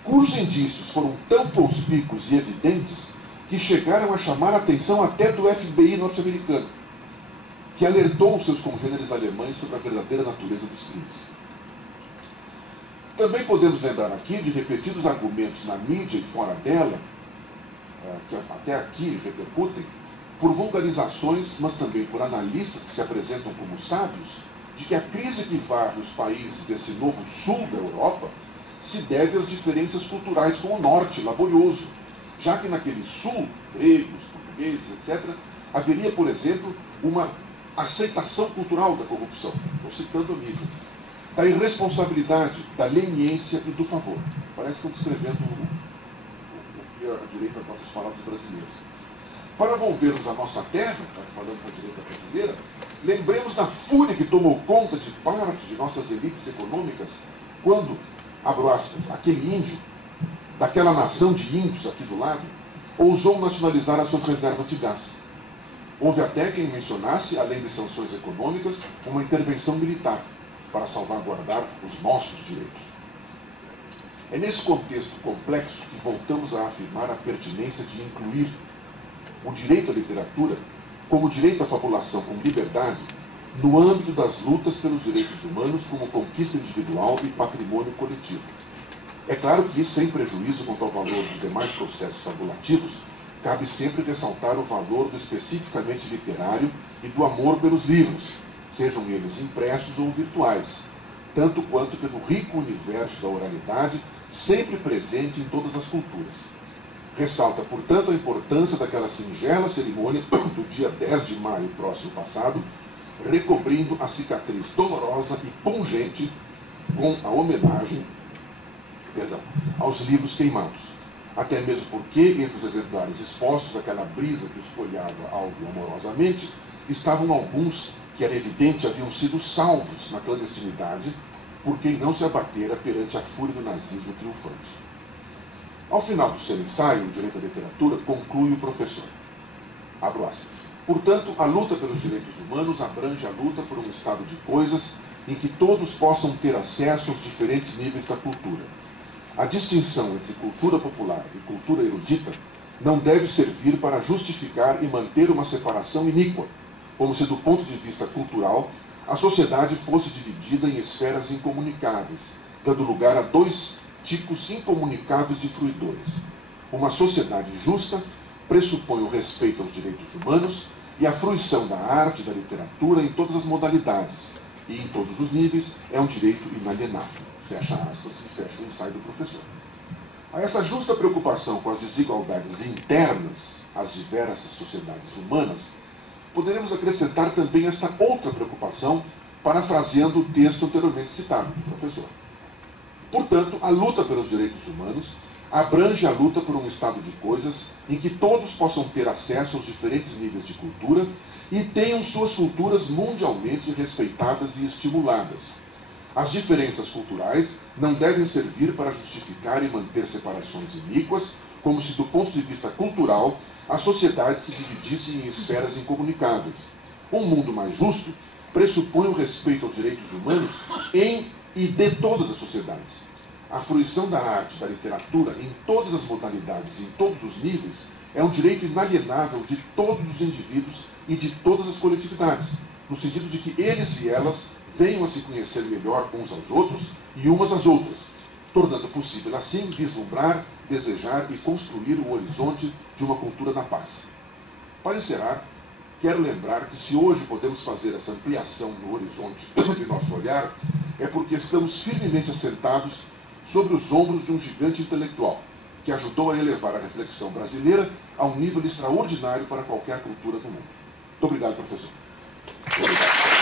cujos indícios foram tão conspícuos e evidentes que chegaram a chamar a atenção até do FBI norte-americano, que alertou os seus congêneres alemães sobre a verdadeira natureza dos crimes. Também podemos lembrar aqui de repetidos argumentos na mídia e fora dela, que até aqui repercutem, por vulgarizações, mas também por analistas que se apresentam como sábios, de que a crise que varre os países desse novo sul da Europa se deve às diferenças culturais com o norte, laborioso, já que naquele sul, gregos, portugueses, etc., haveria, por exemplo, uma aceitação cultural da corrupção, estou citando a mídia, da irresponsabilidade, da leniência e do favor. Parece que estão descrevendo o que a direita gosta de falar dos brasileiros. Para volvermos à nossa terra, falando da direita brasileira, lembremos da fúria que tomou conta de parte de nossas elites econômicas quando, abro aspas, aquele índio, daquela nação de índios aqui do lado, ousou nacionalizar as suas reservas de gás. Houve até quem mencionasse, além de sanções econômicas, uma intervenção militar para salvaguardar os nossos direitos. É nesse contexto complexo que voltamos a afirmar a pertinência de incluir o direito à literatura como direito à fabulação com liberdade no âmbito das lutas pelos direitos humanos como conquista individual e patrimônio coletivo. É claro que, sem prejuízo quanto ao valor dos demais processos fabulativos, cabe sempre ressaltar o valor do especificamente literário e do amor pelos livros, sejam eles impressos ou virtuais, tanto quanto pelo rico universo da oralidade, sempre presente em todas as culturas. Ressalta, portanto, a importância daquela singela cerimônia do dia 10 de maio próximo passado, recobrindo a cicatriz dolorosa e pungente com a homenagem aos livros queimados. Até mesmo porque, entre os exemplares expostos àquela brisa que os folhava algo amorosamente, estavam alguns que, era evidente, haviam sido salvos na clandestinidade por quem não se abatera perante a fúria do nazismo triunfante. Ao final do seu ensaio, o Direito à Literatura, conclui o professor. Abro aspas. Portanto, a luta pelos direitos humanos abrange a luta por um estado de coisas em que todos possam ter acesso aos diferentes níveis da cultura. A distinção entre cultura popular e cultura erudita não deve servir para justificar e manter uma separação iníqua, como se, do ponto de vista cultural, a sociedade fosse dividida em esferas incomunicáveis, dando lugar a dois tipos incomunicáveis de fruidores. Uma sociedade justa pressupõe o respeito aos direitos humanos e a fruição da arte e da literatura em todas as modalidades, e em todos os níveis é um direito inalienável. Fecha aspas e fecha o ensaio do professor. A essa justa preocupação com as desigualdades internas às diversas sociedades humanas, poderemos acrescentar também esta outra preocupação, parafraseando o texto anteriormente citado do professor. Portanto, a luta pelos direitos humanos abrange a luta por um estado de coisas em que todos possam ter acesso aos diferentes níveis de cultura e tenham suas culturas mundialmente respeitadas e estimuladas. As diferenças culturais não devem servir para justificar e manter separações iníquas, como se, do ponto de vista cultural, a sociedade se dividisse em esferas incomunicáveis. Um mundo mais justo pressupõe o respeito aos direitos humanos em e de todas as sociedades. A fruição da arte e da literatura em todas as modalidades e em todos os níveis é um direito inalienável de todos os indivíduos e de todas as coletividades, no sentido de que eles e elas venham a se conhecer melhor uns aos outros e umas às outras, tornando possível assim vislumbrar, desejar e construir o horizonte de uma cultura da paz. Para encerrar, quero lembrar que se hoje podemos fazer essa ampliação no horizonte de nosso olhar, é porque estamos firmemente assentados sobre os ombros de um gigante intelectual, que ajudou a elevar a reflexão brasileira a um nível extraordinário para qualquer cultura do mundo. Muito obrigado, professor. Obrigado.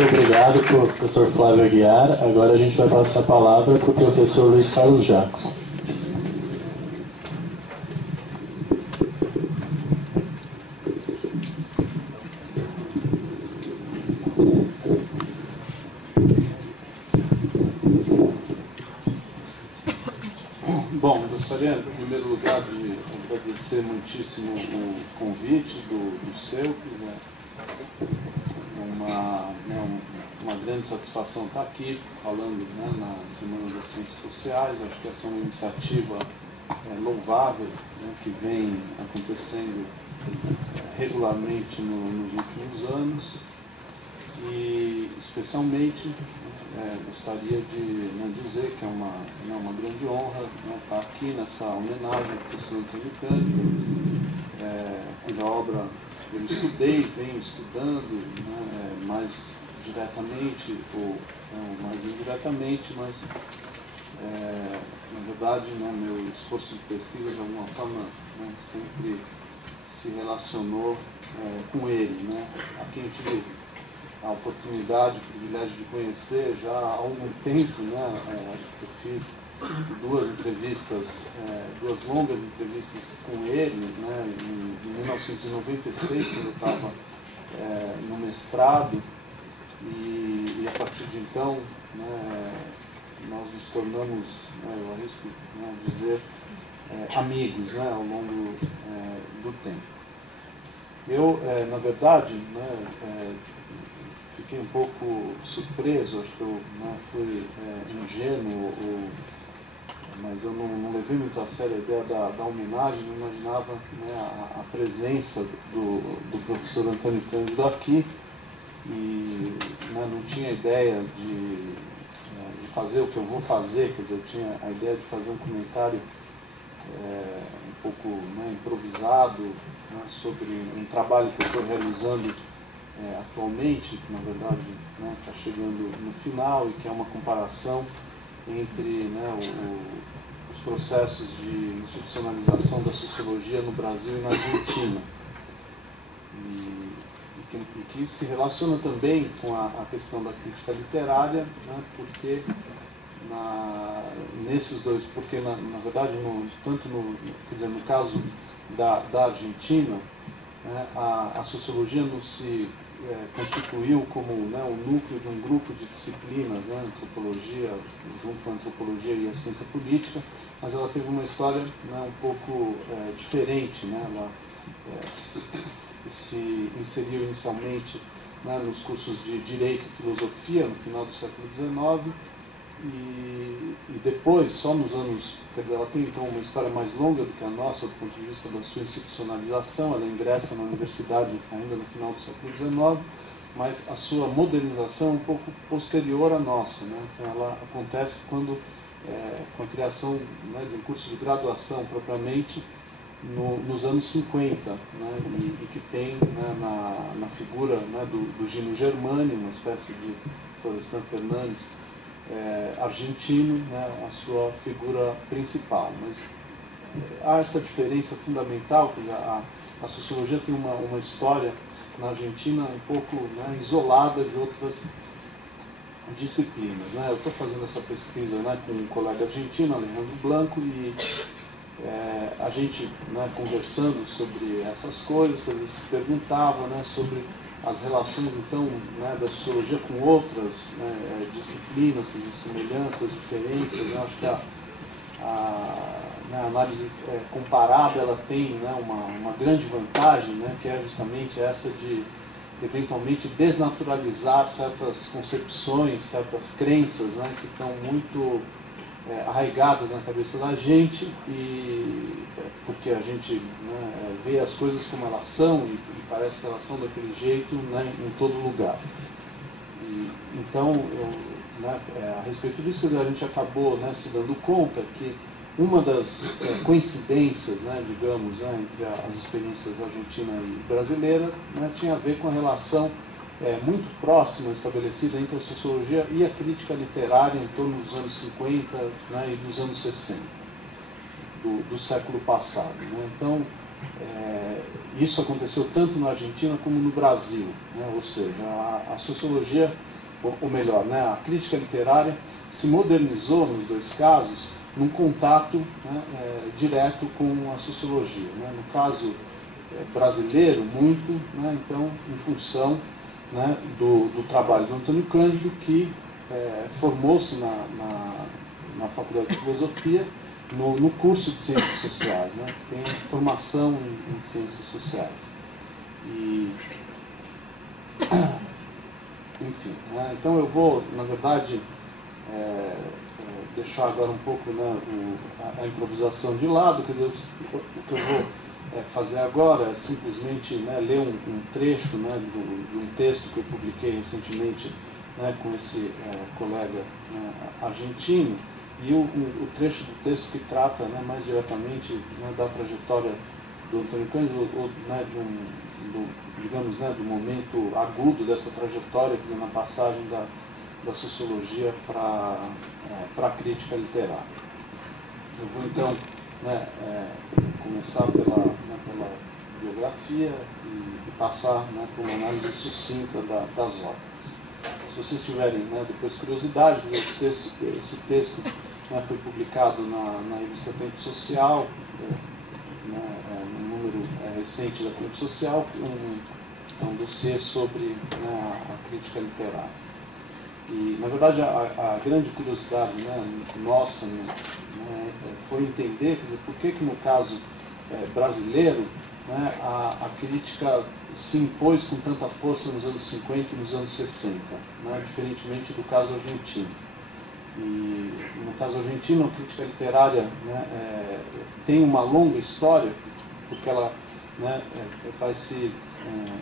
Muito obrigado, professor Flávio Aguiar. Agora a gente vai passar a palavra para o professor Luiz Carlos Jackson. Bom, gostaria, em primeiro lugar, de agradecer muitíssimo o convite do CEUP, né? Uma grande satisfação estar aqui falando, né, na Semana das Ciências Sociais. Acho que essa é uma iniciativa louvável, né, que vem acontecendo regularmente nos últimos anos, e especialmente gostaria de dizer que é uma grande honra, né, estar aqui nessa homenagem ao professor Antônio Cândido, cuja obra eu estudei, venho estudando, né, mais diretamente ou mais indiretamente, mas na verdade, né, meu esforço de pesquisa de alguma forma, né, sempre se relacionou com ele, né, a quem eu tive a oportunidade, o privilégio de conhecer já há algum tempo, né, eu fiz duas longas entrevistas com ele, né, em 1996, quando eu estava no mestrado, e a partir de então, né, nós nos tornamos, né, eu arrisco, né, dizer, amigos, né, ao longo do tempo. Eu, na verdade, né, fiquei um pouco surpreso, acho que eu, né, fui ingênuo, mas eu não levei muito a sério a ideia da homenagem, não imaginava, né, a presença do professor Antônio Cândido aqui, e, né, não tinha ideia de fazer o que eu vou fazer, quer dizer, eu tinha a ideia de fazer um comentário um pouco, né, improvisado, né, sobre um trabalho que eu estou realizando atualmente, que na verdade está chegando no final, e que é uma comparação entre, né, os processos de institucionalização da sociologia no Brasil e na Argentina, e que se relaciona também com a questão da crítica literária, né, porque nesses dois, porque na verdade, no caso da Argentina, né, a sociologia não se constituiu como, né, o núcleo de um grupo de disciplinas, né, antropologia, junto com a antropologia e a ciência política, mas ela teve uma história, né, um pouco diferente, né, ela se inseriu inicialmente, né, nos cursos de Direito e Filosofia no final do século XIX, e depois, só nos anos, quer dizer, ela tem então uma história mais longa do que a nossa, do ponto de vista da sua institucionalização. Ela ingressa na universidade ainda no final do século XIX, mas a sua modernização é um pouco posterior à nossa, né? Então, ela acontece quando, com a criação, né, de um curso de graduação propriamente, nos anos 50, né, e que tem, né, na figura, né, do Gino Germani, uma espécie de Florestan Fernandes argentino, né, a sua figura principal. Mas há essa diferença fundamental, que a sociologia tem uma história na Argentina um pouco, né, isolada de outras disciplinas, né. Eu estou fazendo essa pesquisa, né, com um colega argentino, Alejandro Blanco, e a gente, né, conversando sobre essas coisas, ele se perguntava, né, sobre as relações, então, né, da sociologia com outras, né, disciplinas, as semelhanças, diferenças, né. Acho que a análise comparada, ela tem, né, uma grande vantagem, né, que é justamente essa de, eventualmente, desnaturalizar certas concepções, certas crenças, né, que estão muito arraigadas na cabeça da gente, e porque a gente, né, vê as coisas como elas são, e parece que elas são daquele jeito, né, em todo lugar. Então, né, a respeito disso, a gente acabou, né, se dando conta que uma das coincidências, né, digamos, né, entre as experiências argentina e brasileira, né, tinha a ver com a relação muito próxima estabelecida entre a sociologia e a crítica literária em torno dos anos 50, né, e dos anos 60, do século passado, né. Então, isso aconteceu tanto na Argentina como no Brasil, né, ou seja, a sociologia, ou melhor, né, a crítica literária se modernizou nos dois casos num contato, né, direto com a sociologia, né. No caso brasileiro, muito, né, então, em função, né, do trabalho do Antônio Cândido, que formou-se na Faculdade de Filosofia no curso de Ciências Sociais, né? Tem formação em Ciências Sociais. E, enfim, né? Então eu vou, na verdade, deixar agora um pouco, né, a improvisação de lado. Quer dizer, o que eu vou fazer agora é simplesmente, né, ler um trecho, né, de um texto que eu publiquei recentemente, né, com esse colega, né, argentino, e o trecho do texto que trata, né, mais diretamente, né, da trajetória do Antônio Cândido, ou, né, digamos, né, do momento agudo dessa trajetória, na passagem da sociologia para a crítica literária. Eu vou então, né, começar pela biografia e passar, né, por uma análise sucinta das obras. Se vocês tiverem, né, depois curiosidade, esse texto, né, foi publicado na revista Tempo Social, né, no número recente da Tempo Social, um dossiê sobre, né, a crítica literária. E, na verdade, a grande curiosidade, né, nossa, né, foi entender, quer dizer, por que no caso brasileiro, né, a crítica se impôs com tanta força nos anos 50 e nos anos 60, né, diferentemente do caso argentino. E no caso argentino, a crítica literária, né, tem uma longa história, porque ela, né, vai se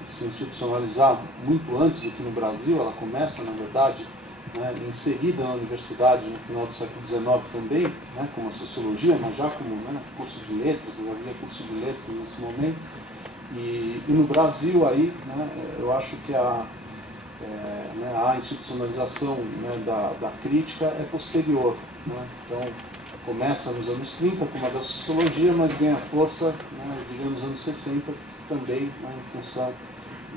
institucionalizar muito antes do que no Brasil. Ela começa, na verdade, né, inserida na universidade no final do século XIX também, né, como a sociologia, mas já como, né, curso de letras. Eu havia curso de letras nesse momento. E no Brasil, aí, né, eu acho que a institucionalização, né, da crítica é posterior, né? Então, começa nos anos 30 como a da sociologia, mas ganha força, né, digamos, nos anos 60 também, né, em função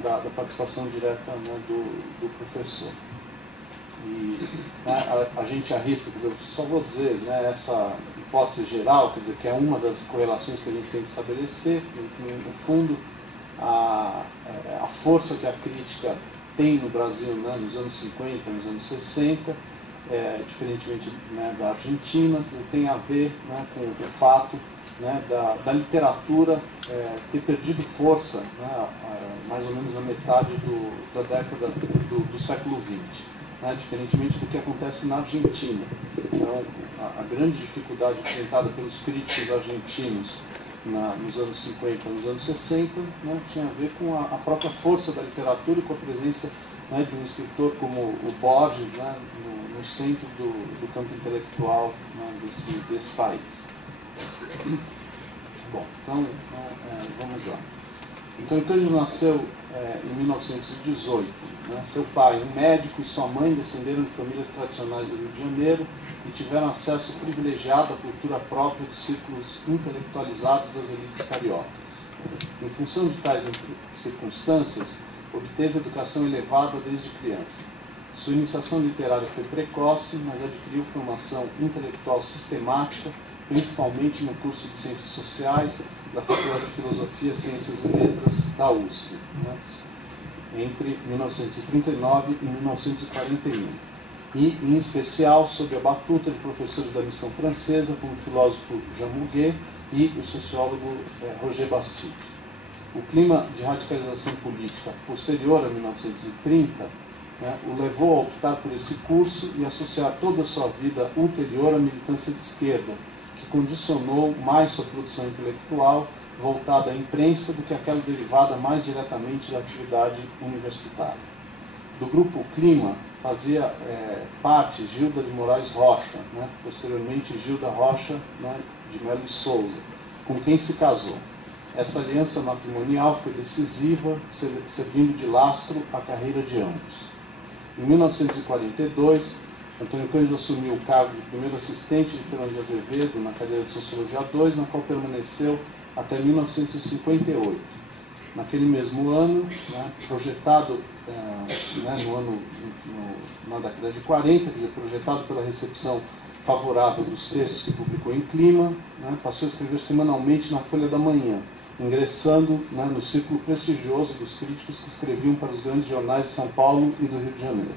da participação direta, né, do professor. E, né, a gente arrisca, quer dizer, só vou dizer, né, essa hipótese geral, quer dizer, que é uma das correlações que a gente tem que estabelecer, no fundo, a força que a crítica tem no Brasil, né, nos anos 50, nos anos 60, diferentemente, né, da Argentina, tem a ver, né, com o fato, né, da literatura ter perdido força, né, mais ou menos na metade da década do século XX. Né, diferentemente do que acontece na Argentina. Então, a grande dificuldade enfrentada pelos críticos argentinos nos anos 50, nos anos 60, né, tinha a ver com a própria força da literatura e com a presença, né, de um escritor como o Borges, né, no centro do campo intelectual, né, desse país. Bom, então vamos lá. Antônio Cândido nasceu em 1918. Né? Seu pai, um médico, e sua mãe descenderam de famílias tradicionais do Rio de Janeiro e tiveram acesso privilegiado à cultura própria dos círculos intelectualizados das elites cariocas. Em função de tais circunstâncias, obteve educação elevada desde criança. Sua iniciação literária foi precoce, mas adquiriu formação intelectual sistemática, principalmente no curso de Ciências Sociais da Faculdade de Filosofia, Ciências e Letras da USP, né, entre 1939 e 1941. E, em especial, sob a batuta de professores da missão francesa, como o filósofo Jean Mouguet e o sociólogo Roger Bastide. O clima de radicalização política posterior a 1930, né, o levou a optar por esse curso e associar toda a sua vida ulterior à militância de esquerda, que condicionou mais sua produção intelectual voltada à imprensa do que aquela derivada mais diretamente da atividade universitária. Do grupo Clima fazia parte Gilda de Moraes Rocha, né, posteriormente Gilda Rocha, né, de Melo e Souza, com quem se casou. Essa aliança matrimonial foi decisiva, servindo de lastro à carreira de ambos. Em 1942, Antônio Cândido assumiu o cargo de primeiro assistente de Fernando de Azevedo na cadeira de Sociologia 2, na qual permaneceu até 1958. Naquele mesmo ano, né, projetado na década de 40, quer dizer, projetado pela recepção favorável dos textos que publicou em Clima, né, passou a escrever semanalmente na Folha da Manhã, ingressando, né, no círculo prestigioso dos críticos que escreviam para os grandes jornais de São Paulo e do Rio de Janeiro.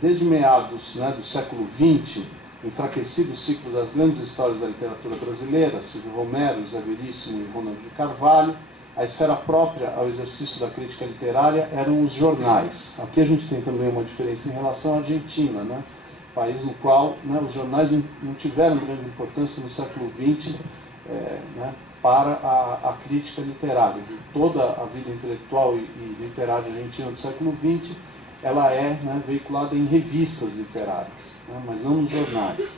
Desde meados, né, do século XX, enfraquecido o ciclo das grandes histórias da literatura brasileira, Silvio Romero, José Veríssimo e Ronald de Carvalho, a esfera própria ao exercício da crítica literária eram os jornais. Aqui a gente tem também uma diferença em relação à Argentina, né? País no qual, né, os jornais não tiveram grande importância no século XX, né, para a crítica literária. De toda a vida intelectual e literária argentina do século XX, ela é, né, veiculada em revistas literárias, né, mas não nos jornais.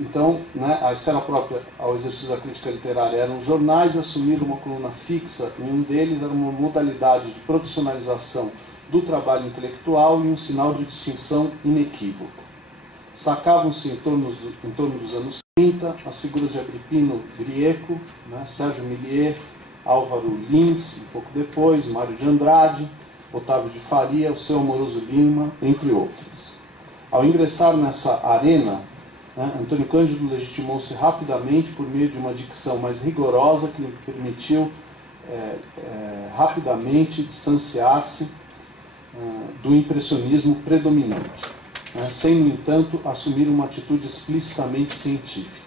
Então, né, a esfera própria ao exercício da crítica literária eram os jornais, assumiram uma coluna fixa, e um deles era uma modalidade de profissionalização do trabalho intelectual e um sinal de distinção inequívoco. Destacavam-se em torno dos anos 30 as figuras de Agripino Grieco, né, Sérgio Millier, Álvaro Lins, um pouco depois, Mário de Andrade, Otávio de Faria, o seu Amoroso Lima, entre outros. Ao ingressar nessa arena, né, Antônio Cândido legitimou-se rapidamente por meio de uma dicção mais rigorosa que lhe permitiu rapidamente distanciar-se do impressionismo predominante, né, sem, no entanto, assumir uma atitude explicitamente científica.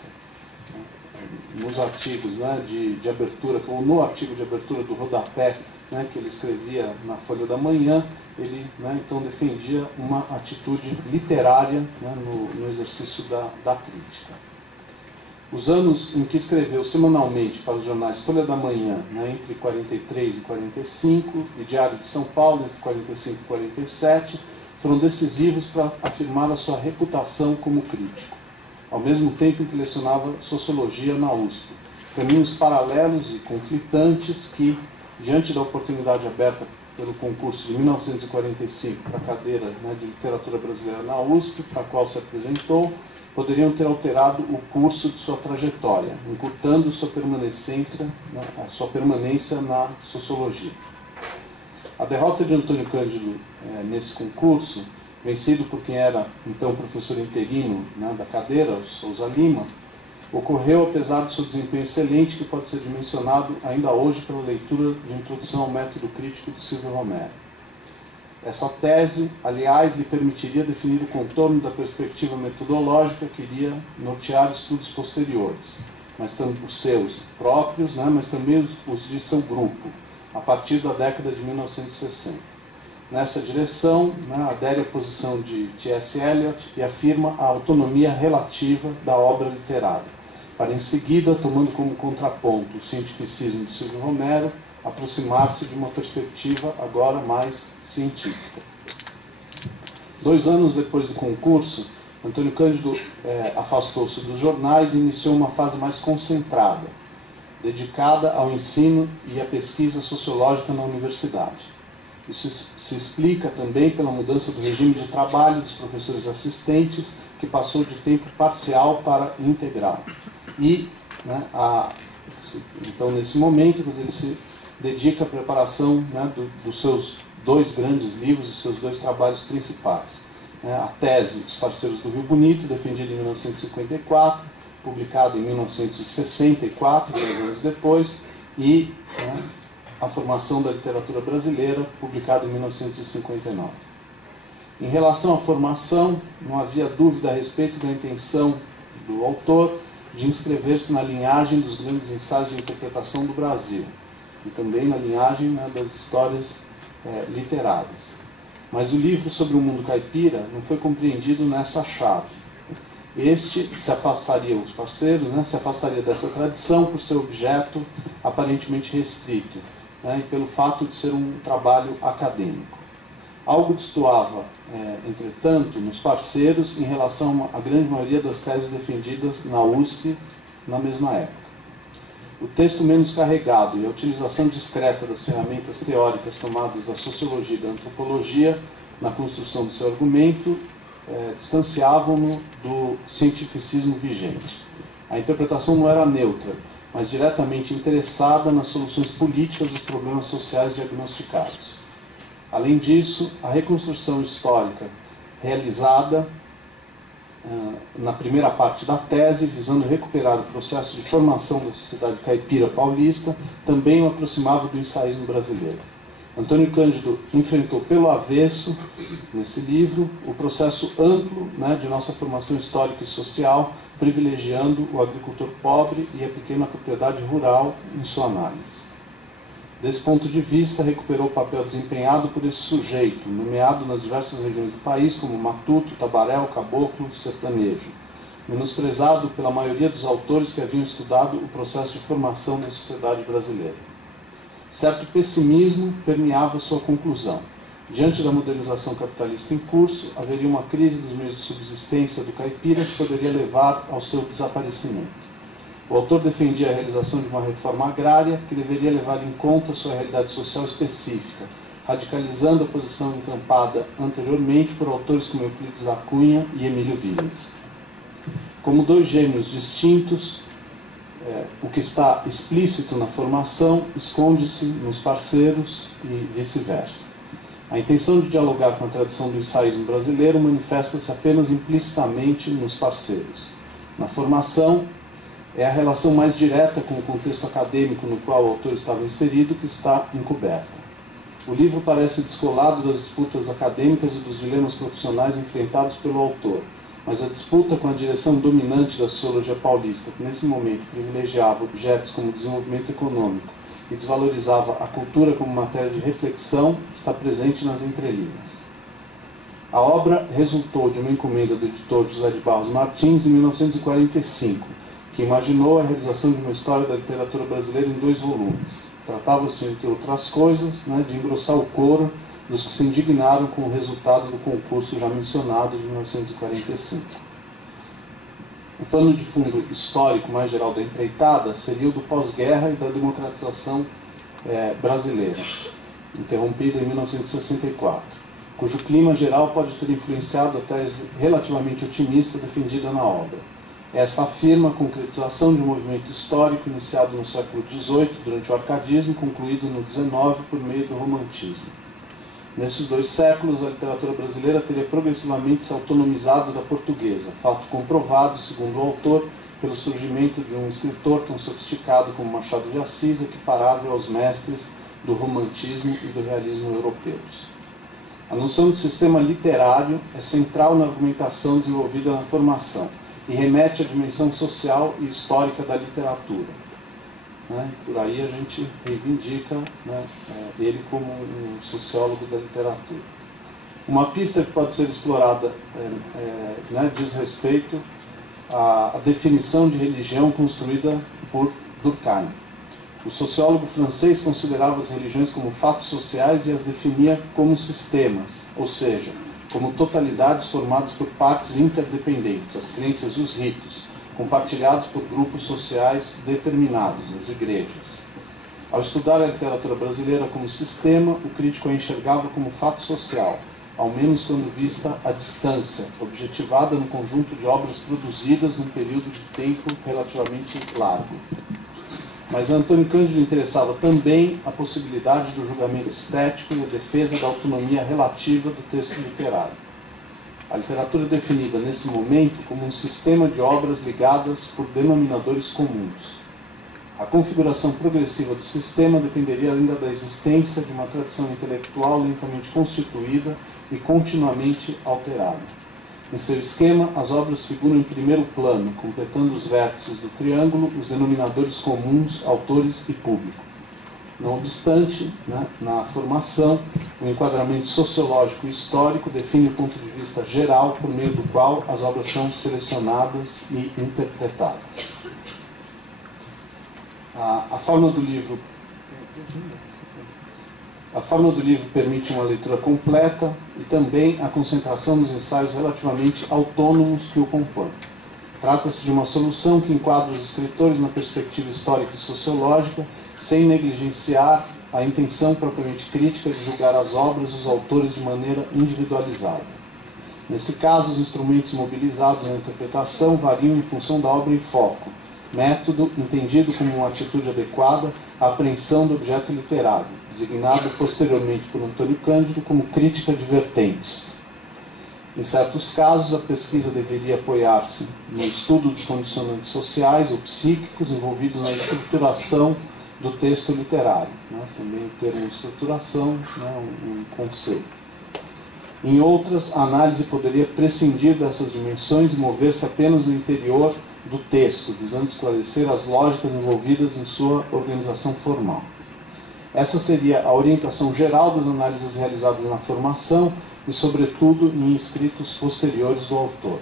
Nos artigos, né, de abertura, como no artigo de abertura do Rodapé, né, que ele escrevia na Folha da Manhã, ele, né, então defendia uma atitude literária, né, no exercício da crítica. Os anos em que escreveu semanalmente para os jornais Folha da Manhã, né, entre 43 e 45, e Diário de São Paulo, entre 45 e 47, foram decisivos para afirmar a sua reputação como crítico, ao mesmo tempo em que lecionava Sociologia na USP. Caminhos paralelos e conflitantes que, diante da oportunidade aberta pelo concurso de 1945 para a cadeira, né, de Literatura Brasileira na USP, para a qual se apresentou, poderiam ter alterado o curso de sua trajetória, encurtando sua permanência na sociologia. A derrota de Antônio Cândido nesse concurso, vencido por quem era então professor interino, né, da cadeira, Souza Lima, ocorreu apesar do seu desempenho excelente, que pode ser dimensionado ainda hoje pela leitura de Introdução ao Método Crítico de Silvio Romero. Essa tese, aliás, lhe permitiria definir o contorno da perspectiva metodológica que iria nortear estudos posteriores, mas os seus próprios, né, mas também os de seu grupo, a partir da década de 1960. Nessa direção, né, adere à posição de T.S. Eliot e afirma a autonomia relativa da obra literária, para em seguida, tomando como contraponto o cientificismo de Silvio Romero, aproximar-se de uma perspectiva agora mais científica. 2 anos depois do concurso, Antônio Cândido afastou-se dos jornais e iniciou uma fase mais concentrada, dedicada ao ensino e à pesquisa sociológica na universidade. Isso se explica também pela mudança do regime de trabalho dos professores assistentes, que passou de tempo parcial para integral. E, né, então, nesse momento, ele se dedica à preparação, né, dos seus 2 grandes livros, dos seus 2 trabalhos principais. A tese Os Parceiros do Rio Bonito, defendida em 1954, publicado em 1964, 10 anos depois, e, né, A Formação da Literatura Brasileira, publicado em 1959. Em relação à formação, não havia dúvida a respeito da intenção do autor de inscrever-se na linhagem dos grandes ensaios de interpretação do Brasil, e também na linhagem, né, das histórias literárias. Mas o livro sobre o mundo caipira não foi compreendido nessa chave. Este se afastaria, os parceiros, né, se afastaria dessa tradição por seu objeto aparentemente restrito, né, e pelo fato de ser um trabalho acadêmico. Algo destoava, entretanto, nos parceiros em relação à grande maioria das teses defendidas na USP na mesma época. O texto menos carregado e a utilização discreta das ferramentas teóricas tomadas da sociologia e da antropologia na construção do seu argumento distanciavam-no do cientificismo vigente. A interpretação não era neutra, mas diretamente interessada nas soluções políticas dos problemas sociais diagnosticados. Além disso, a reconstrução histórica realizada na primeira parte da tese, visando recuperar o processo de formação da sociedade caipira paulista, também o aproximava do ensaísmo brasileiro. Antônio Cândido enfrentou pelo avesso, nesse livro, o processo amplo, né, de nossa formação histórica e social, privilegiando o agricultor pobre e a pequena propriedade rural em sua análise. Desse ponto de vista, recuperou o papel desempenhado por esse sujeito, nomeado nas diversas regiões do país como matuto, tabaréu, caboclo, sertanejo, menosprezado pela maioria dos autores que haviam estudado o processo de formação da sociedade brasileira. Certo pessimismo permeava sua conclusão. Diante da modernização capitalista em curso, haveria uma crise dos meios de subsistência do caipira que poderia levar ao seu desaparecimento. O autor defendia a realização de uma reforma agrária que deveria levar em conta sua realidade social específica, radicalizando a posição encampada anteriormente por autores como Euclides da Cunha e Emílio Willems. Como dois gêmeos distintos, o que está explícito na formação esconde-se nos parceiros e vice-versa. A intenção de dialogar com a tradição do ensaísmo brasileiro manifesta-se apenas implicitamente nos parceiros. Na formação, é a relação mais direta com o contexto acadêmico no qual o autor estava inserido que está encoberta. O livro parece descolado das disputas acadêmicas e dos dilemas profissionais enfrentados pelo autor, mas a disputa com a direção dominante da sociologia paulista, que nesse momento privilegiava objetos como desenvolvimento econômico e desvalorizava a cultura como matéria de reflexão, está presente nas entrelinhas. A obra resultou de uma encomenda do editor José de Barros Martins em 1945, que imaginou a realização de uma história da literatura brasileira em 2 volumes. Tratava-se, entre outras coisas, de engrossar o coro dos que se indignaram com o resultado do concurso já mencionado de 1945. O pano de fundo histórico mais geral da empreitada seria o do pós-guerra e da democratização brasileira, interrompida em 1964, cujo clima geral pode ter influenciado a tese relativamente otimista defendida na obra. Esta afirma a concretização de um movimento histórico iniciado no século XVIII, durante o arcadismo, concluído no XIX por meio do romantismo. Nesses 2 séculos, a literatura brasileira teria progressivamente se autonomizado da portuguesa, fato comprovado, segundo o autor, pelo surgimento de um escritor tão sofisticado como Machado de Assis, equiparável aos mestres do romantismo e do realismo europeus. A noção de sistema literário é central na argumentação desenvolvida na formação, e remete à dimensão social e histórica da literatura. Por aí a gente reivindica ele como um sociólogo da literatura. Uma pista que pode ser explorada diz respeito à definição de religião construída por Durkheim. O sociólogo francês considerava as religiões como fatos sociais e as definia como sistemas, ou seja, como totalidades formadas por partes interdependentes, as crenças e os ritos, compartilhados por grupos sociais determinados, as igrejas. Ao estudar a literatura brasileira como sistema, o crítico a enxergava como fato social, ao menos quando vista à distância, objetivada no conjunto de obras produzidas num período de tempo relativamente largo. Mas a Antônio Cândido interessava também a possibilidade do julgamento estético e a defesa da autonomia relativa do texto literário. A literatura é definida nesse momento como um sistema de obras ligadas por denominadores comuns. A configuração progressiva do sistema dependeria ainda da existência de uma tradição intelectual lentamente constituída e continuamente alterada. Em seu esquema, as obras figuram em primeiro plano, completando os vértices do triângulo, os denominadores comuns, autores e público. Não obstante, na formação, o enquadramento sociológico e histórico define o ponto de vista geral por meio do qual as obras são selecionadas e interpretadas. A forma do livro permite uma leitura completa e também a concentração dos ensaios relativamente autônomos que o compõem. Trata-se de uma solução que enquadra os escritores na perspectiva histórica e sociológica, sem negligenciar a intenção propriamente crítica de julgar as obras e os autores de maneira individualizada. Nesse caso, os instrumentos mobilizados na interpretação variam em função da obra em foco, método entendido como uma atitude adequada à apreensão do objeto literário, designado posteriormente por Antônio Cândido como crítica de vertentes. Em certos casos, a pesquisa deveria apoiar-se no estudo dos condicionantes sociais ou psíquicos envolvidos na estruturação do texto literário, né? Também o termo estruturação, né? um conceito. Em outras, a análise poderia prescindir dessas dimensões e mover-se apenas no interior do texto, visando esclarecer as lógicas envolvidas em sua organização formal. Essa seria a orientação geral das análises realizadas na formação e, sobretudo, em escritos posteriores do autor.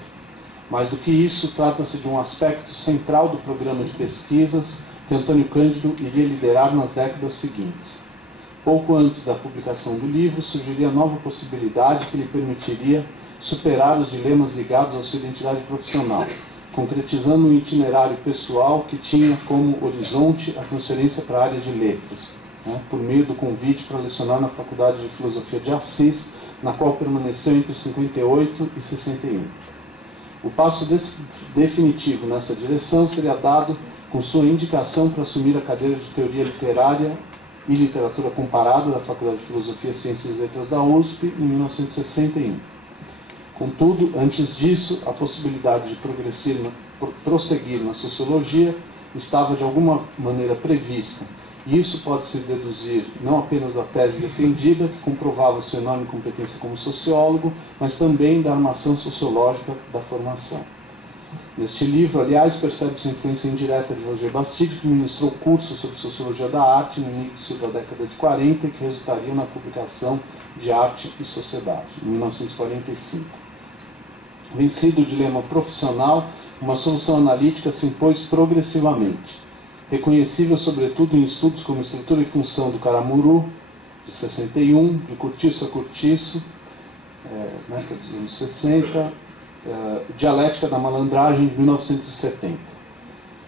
Mais do que isso, trata-se de um aspecto central do programa de pesquisas que Antônio Cândido iria liderar nas décadas seguintes. Pouco antes da publicação do livro, surgiria nova possibilidade que lhe permitiria superar os dilemas ligados à sua identidade profissional, concretizando um itinerário pessoal que tinha como horizonte a transferência para a área de letras, né, por meio do convite para lecionar na Faculdade de Filosofia de Assis, na qual permaneceu entre 58 e 61. O passo definitivo nessa direção seria dado com sua indicação para assumir a cadeira de Teoria Literária e Literatura Comparada da Faculdade de Filosofia, Ciências e Letras da USP, em 1961. Contudo, antes disso, a possibilidade de prosseguir na Sociologia estava de alguma maneira prevista, e isso pode-se deduzir não apenas da tese defendida, que comprovava sua enorme competência como sociólogo, mas também da armação sociológica da formação. Neste livro, aliás, percebe-se a influência indireta de Roger Bastide, que ministrou cursos sobre Sociologia da Arte no início da década de 40 e que resultaria na publicação de Arte e Sociedade, em 1945. Vencido o dilema profissional, uma solução analítica se impôs progressivamente, reconhecível sobretudo em estudos como Estrutura e Função do Caramuru, de 61, de Curtiço a Curtiço, dos anos 60, Dialética da Malandragem, de 1970,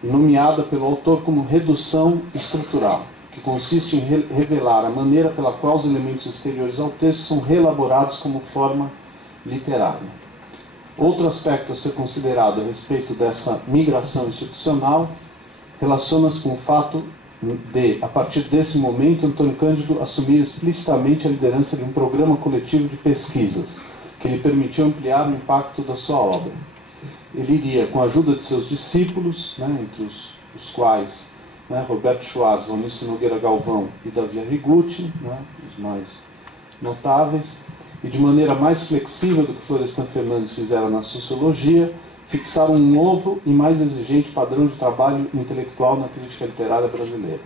e nomeada pelo autor como redução estrutural, que consiste em revelar a maneira pela qual os elementos exteriores ao texto são reelaborados como forma literária. Outro aspecto a ser considerado a respeito dessa migração institucional relaciona-se com o fato de, a partir desse momento, Antônio Cândido assumir explicitamente a liderança de um programa coletivo de pesquisas, que lhe permitiu ampliar o impacto da sua obra. Ele iria, com a ajuda de seus discípulos, entre os quais Roberto Schwarz, Valnício Nogueira Galvão e Davi Arrigucci, os mais notáveis, e de maneira mais flexível do que Florestan Fernandes fizera na Sociologia, fixar um novo e mais exigente padrão de trabalho intelectual na crítica literária brasileira.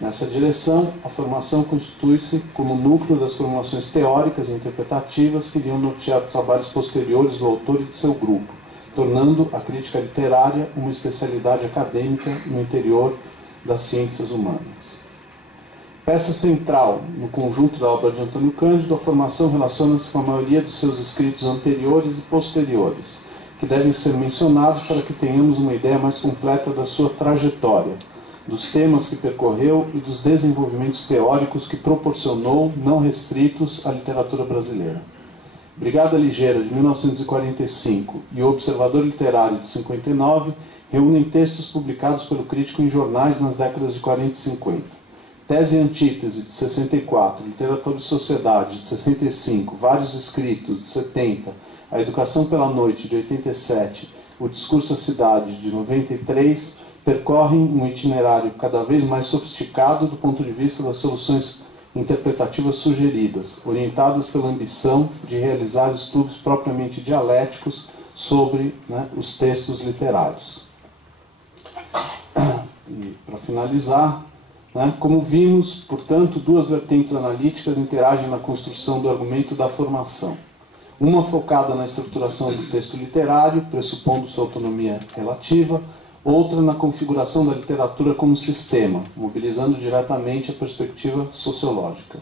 Nessa direção, a formação constitui-se como núcleo das formulações teóricas e interpretativas que iriam nortear trabalhos posteriores do autor e de seu grupo, tornando a crítica literária uma especialidade acadêmica no interior das ciências humanas. Peça central no conjunto da obra de Antônio Cândido, a formação relaciona-se com a maioria dos seus escritos anteriores e posteriores, que devem ser mencionados para que tenhamos uma ideia mais completa da sua trajetória, dos temas que percorreu e dos desenvolvimentos teóricos que proporcionou, não restritos à literatura brasileira. Brigada Ligeira, de 1945, e O Observador Literário, de 59, reúnem textos publicados pelo crítico em jornais nas décadas de 40 e 50. Tese e Antítese, de 64, Literatura e Sociedade, de 65, Vários Escritos, de 70, A Educação pela Noite, de 87, O Discurso à Cidade, de 93, percorrem um itinerário cada vez mais sofisticado do ponto de vista das soluções interpretativas sugeridas, orientadas pela ambição de realizar estudos propriamente dialéticos sobre os textos literários. E, para finalizar, como vimos, portanto, duas vertentes analíticas interagem na construção do argumento da formação. Uma focada na estruturação do texto literário, pressupondo sua autonomia relativa, outra na configuração da literatura como sistema, mobilizando diretamente a perspectiva sociológica.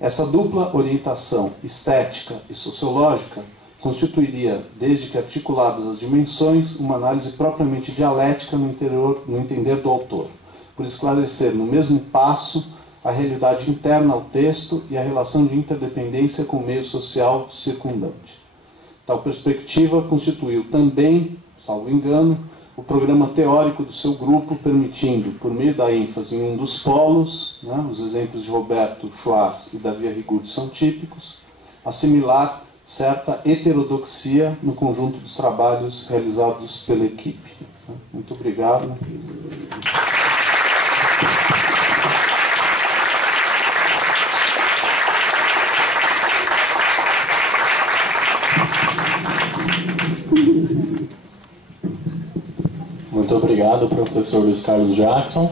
Essa dupla orientação estética e sociológica constituiria, desde que articuladas as dimensões, uma análise propriamente dialética no entender do autor, por esclarecer no mesmo passo a realidade interna ao texto e a relação de interdependência com o meio social circundante. Tal perspectiva constituiu também, salvo engano, o programa teórico do seu grupo, permitindo, por meio da ênfase em um dos polos, os exemplos de Roberto Schwarz e Davi Arrigucci são típicos, assimilar certa heterodoxia no conjunto dos trabalhos realizados pela equipe. Muito obrigado. Muito obrigado, professor Luiz Carlos Jackson.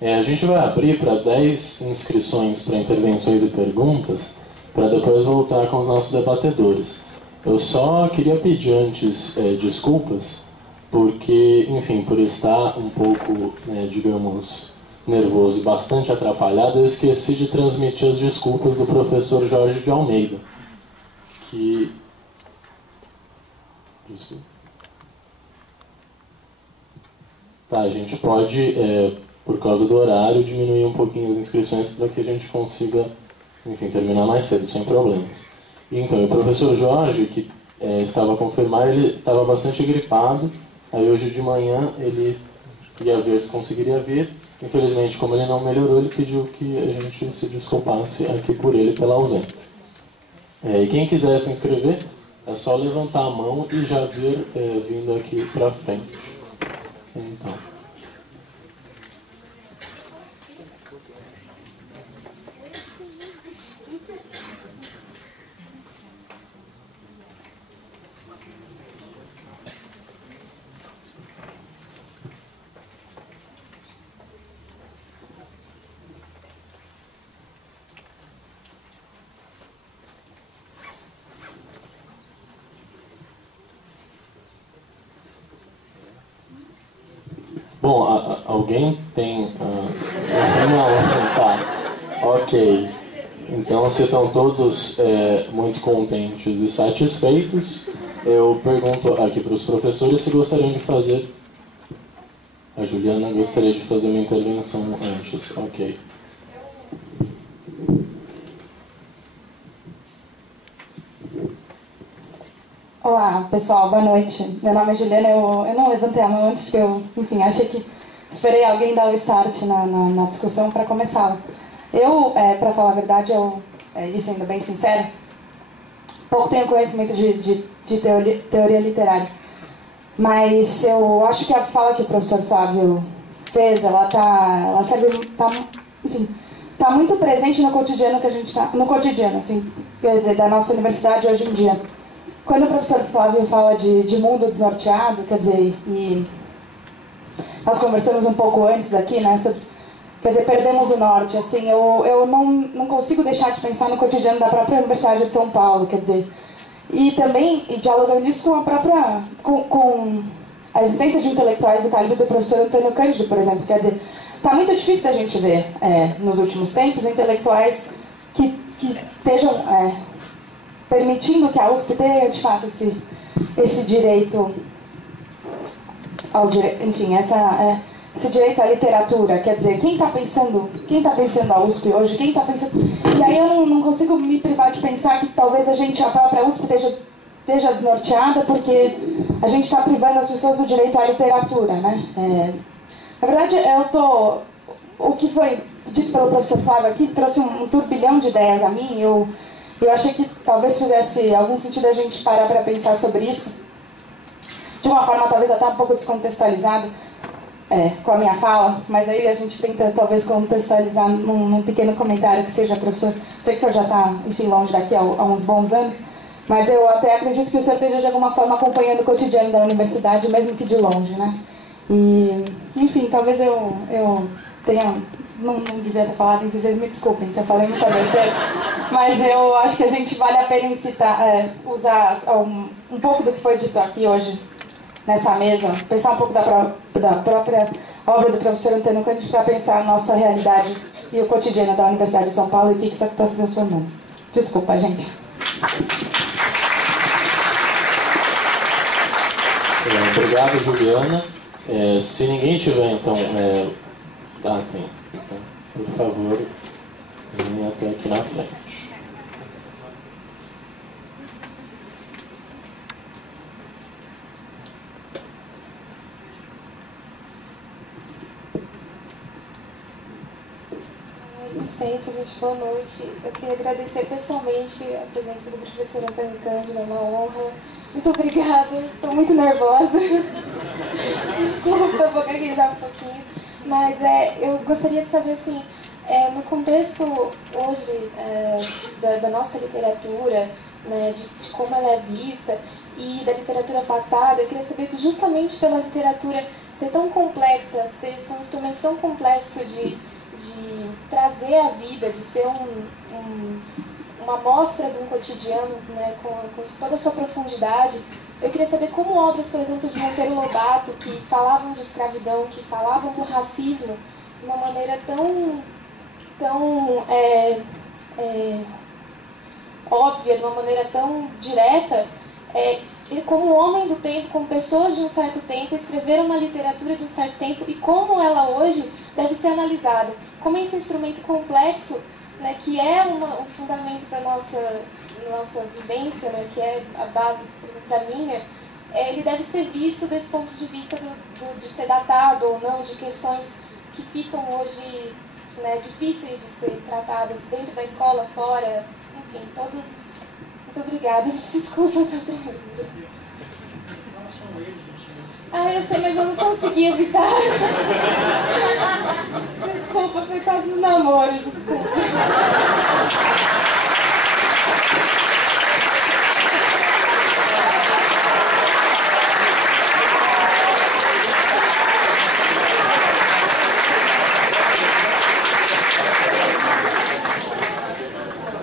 A gente vai abrir para 10 inscrições para intervenções e perguntas, para depois voltar com os nossos debatedores. Eu só queria pedir antes desculpas, porque, enfim, por estar um pouco, digamos, nervoso e bastante atrapalhado, eu esqueci de transmitir as desculpas do professor Jorge de Almeida, que... Desculpa. Tá, a gente pode, por causa do horário, diminuir um pouquinho as inscrições para que a gente consiga, enfim, terminar mais cedo, sem problemas. Então, o professor Jorge, que estava a confirmar, ele estava bastante gripado, aí hoje de manhã ele ia ver se conseguiria vir. Infelizmente, como ele não melhorou, ele pediu que a gente se desculpasse aqui por ele pela ausência. E quem quiser se inscrever, é só levantar a mão e já vir vindo aqui para frente. Então. Bom, alguém tem... Não, tá. Ok. Então, se estão todos muito contentes e satisfeitos, eu pergunto aqui para os professores se gostariam de fazer... A Juliana gostaria de fazer uma intervenção antes. Ok. Olá, pessoal, boa noite. Meu nome é Juliana, eu não levantei a mão antes porque eu, enfim, achei que esperei alguém dar o start na discussão para começar. Eu, para falar a verdade, e sendo bem sincero, pouco tenho conhecimento de teoria literária, mas eu acho que a fala que o professor Flávio fez, ela tá muito presente no cotidiano que a gente está, no cotidiano, assim, quer dizer, da nossa universidade hoje em dia. Quando o professor Flávio fala de mundo desnorteado, quer dizer, e nós conversamos um pouco antes aqui, né, sobre, quer dizer, perdemos o norte, assim, eu não consigo deixar de pensar no cotidiano da própria Universidade de São Paulo, quer dizer, e também, dialogando isso com a própria, com a existência de intelectuais do calibre do professor Antônio Cândido, por exemplo, quer dizer, está muito difícil da gente ver, nos últimos tempos, intelectuais que estejam... permitindo que a USP tenha, de fato, esse direito ao enfim, esse direito à literatura. Quer dizer, quem está pensando a USP hoje, quem está pensando... E aí eu não consigo me privar de pensar que talvez a própria USP esteja desnorteada porque a gente está privando as pessoas do direito à literatura, né? Na verdade, o que foi dito pelo professor Flávio aqui trouxe um turbilhão de ideias a mim. Eu achei que talvez fizesse algum sentido a gente parar para pensar sobre isso, de uma forma talvez até um pouco descontextualizada com a minha fala, mas aí a gente tenta talvez contextualizar num pequeno comentário que seja, professor. Sei que o senhor já está, enfim, longe daqui há uns bons anos, mas eu até acredito que o senhor esteja de alguma forma acompanhando o cotidiano da universidade, mesmo que de longe, né? E, enfim, talvez eu tenha... Não devia ter falado, e vocês me desculpem se eu falei muita besteira, mas eu acho que a gente vale a pena usar um pouco do que foi dito aqui hoje nessa mesa, pensar um pouco da própria obra do professor Antônio Cândido para pensar a nossa realidade e o cotidiano da Universidade de São Paulo e o que isso está se transformando. Desculpa, gente. Obrigado, Juliana. Se ninguém tiver, então... tem. Então, por favor, venha até aqui na frente. Licença, gente, boa noite. Eu queria agradecer pessoalmente a presença do professor Antônio Cândido, é uma honra. Muito obrigada, estou muito nervosa. Desculpa, vou gaguejar um pouquinho. Mas eu gostaria de saber, assim, no contexto hoje da nossa literatura, né, de como ela é vista e da literatura passada. Eu queria saber que justamente pela literatura ser tão complexa, ser um instrumento tão complexo de trazer a vida, de ser uma amostra de um cotidiano, né, com toda a sua profundidade. Eu queria saber como obras, por exemplo, de Monteiro Lobato, que falavam de escravidão, que falavam do racismo de uma maneira tão óbvia, de uma maneira tão direta, e como homem do tempo, como pessoas de um certo tempo, escreveram uma literatura de um certo tempo e como ela hoje deve ser analisada. Como esse instrumento complexo, né, que é um fundamento para a nossa vivência, né, que é a base da minha, ele deve ser visto desse ponto de vista de ser datado ou não, de questões que ficam hoje, né, difíceis de ser tratadas dentro da escola, fora, enfim, todos os... Muito obrigada, desculpa, eu estou tremendo. Eu sei, mas eu não consegui evitar. Desculpa, foi quase um namoro, desculpa.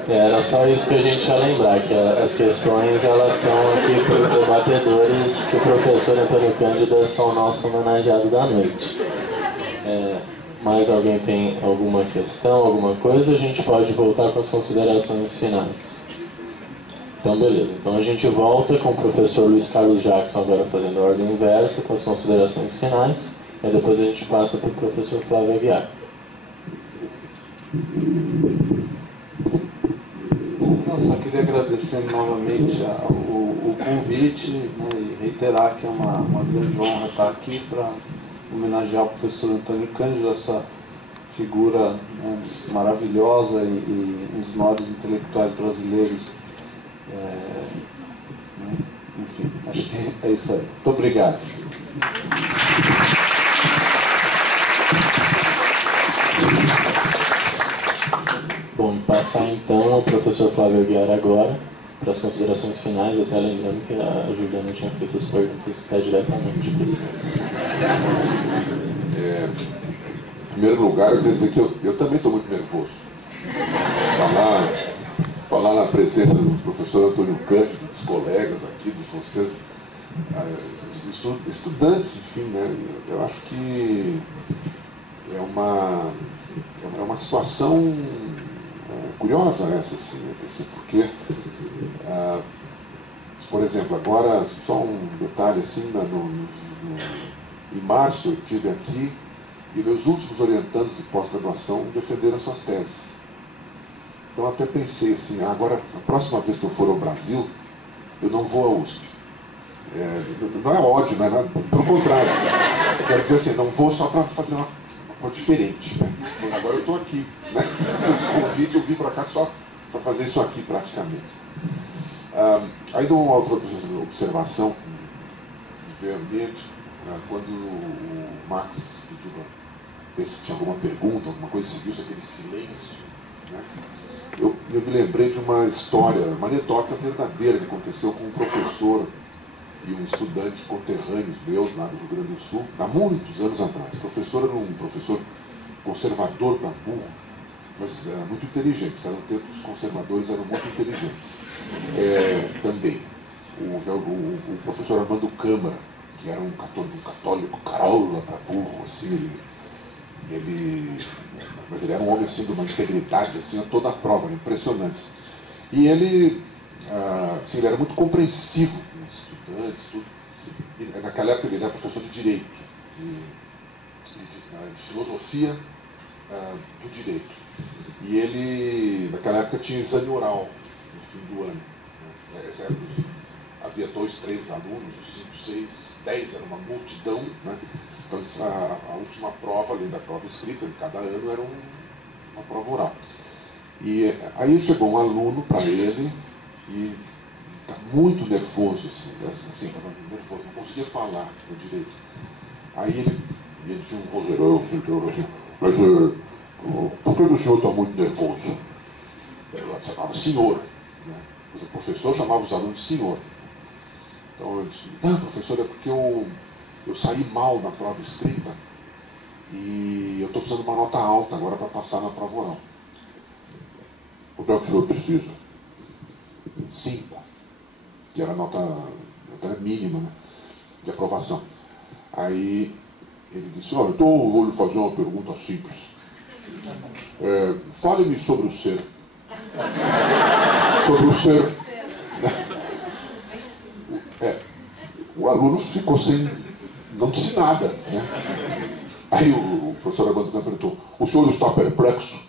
Era só isso que a gente ia lembrar, que as questões elas são aqui para os debatedores, que o professor Antônio Cândido é só o nosso homenageado da noite. Mais alguém tem alguma questão, alguma coisa? A gente pode voltar com as considerações finais. Então beleza, então a gente volta com o professor Luiz Carlos Jackson agora fazendo a ordem inversa com as considerações finais, e depois a gente passa para o professor Flávio Aguiar. Só queria agradecer novamente o convite, né, e reiterar que é uma grande honra estar aqui para homenagear o professor Antônio Cândido, essa figura, né, maravilhosa e um dos maiores intelectuais brasileiros. Enfim, acho que é isso aí. Muito obrigado. Bom, passar então ao professor Flávio Aguiar agora, para as considerações finais, até lembrando que a Juliana tinha feito as perguntas diretamente para o senhor. Em primeiro lugar, eu queria dizer que eu também estou muito nervoso. Falar na presença do professor Antônio Cândido, dos colegas aqui, de vocês, estudantes, enfim, né? Eu acho que é uma situação curiosa essa, assim, porque, por exemplo, agora, só um detalhe, assim, em março eu estive aqui e meus últimos orientandos de pós-graduação defenderam as suas teses. Então até pensei assim, agora, a próxima vez que eu for ao Brasil, eu não vou à USP. Não é ódio, não é nada, pelo contrário. Eu quero dizer assim, não vou só para fazer uma coisa diferente, né? Agora eu estou aqui, né? Esse convite eu vim para cá só para fazer isso aqui praticamente. Aí dou uma outra observação de meio ambiente, quando o Max pediu para ver se tinha alguma pergunta, alguma coisa, se viu aquele silêncio, né? Eu me lembrei de uma história, uma anedota verdadeira que aconteceu com um professor e um estudante conterrâneos meus lá do Rio Grande do Sul, há muitos anos atrás. O professor era um professor conservador para burro, mas era muito inteligente. Era um tempo que os conservadores eram muito inteligentes. Também. O professor Armando Câmara, que era um católico carola para burro, assim, mas ele era um homem assim, de uma integridade assim, a toda a prova, impressionante. E ele era muito compreensivo com os estudantes, tudo. E, naquela época ele era professor de Direito, de Filosofia do Direito. E ele, naquela época, tinha exame oral no fim do ano. Né? Havia 2, 3 alunos, 5, 6, 10, era uma multidão, né? Então a última prova, além da prova escrita, de cada ano era uma prova oral. E aí chegou um aluno para ele e está muito nervoso, assim, nervoso, não conseguia falar no direito. Aí ele tinha um vozeirão, assim, mas por que o senhor está muito nervoso? Ela chamava senhor, né? O professor chamava os alunos de senhor. Então eu disse, não, professor, é porque eu saí mal na prova escrita e eu estou precisando de uma nota alta agora para passar na prova oral. O que é que o senhor precisa? 5. Que era a nota mínima, né, de aprovação. Aí ele disse, olha, então eu vou lhe fazer uma pergunta simples. Fale-me sobre o ser. Sobre o ser. O aluno ficou sem... não disse nada, né? Aí o professor Armando perguntou, o senhor está perplexo?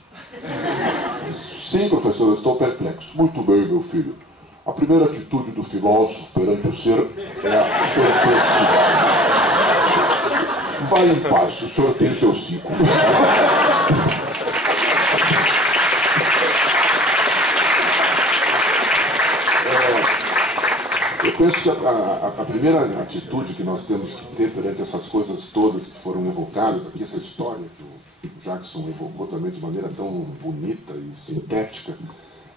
Sim, professor, eu estou perplexo. Muito bem, meu filho. A primeira atitude do filósofo perante o ser é a perplexidade. Vai em paz, o senhor tem seus 5. Eu penso que a primeira atitude que nós temos que ter perante essas coisas todas que foram evocadas aqui, essa história que o Jackson evocou também de maneira tão bonita e sintética,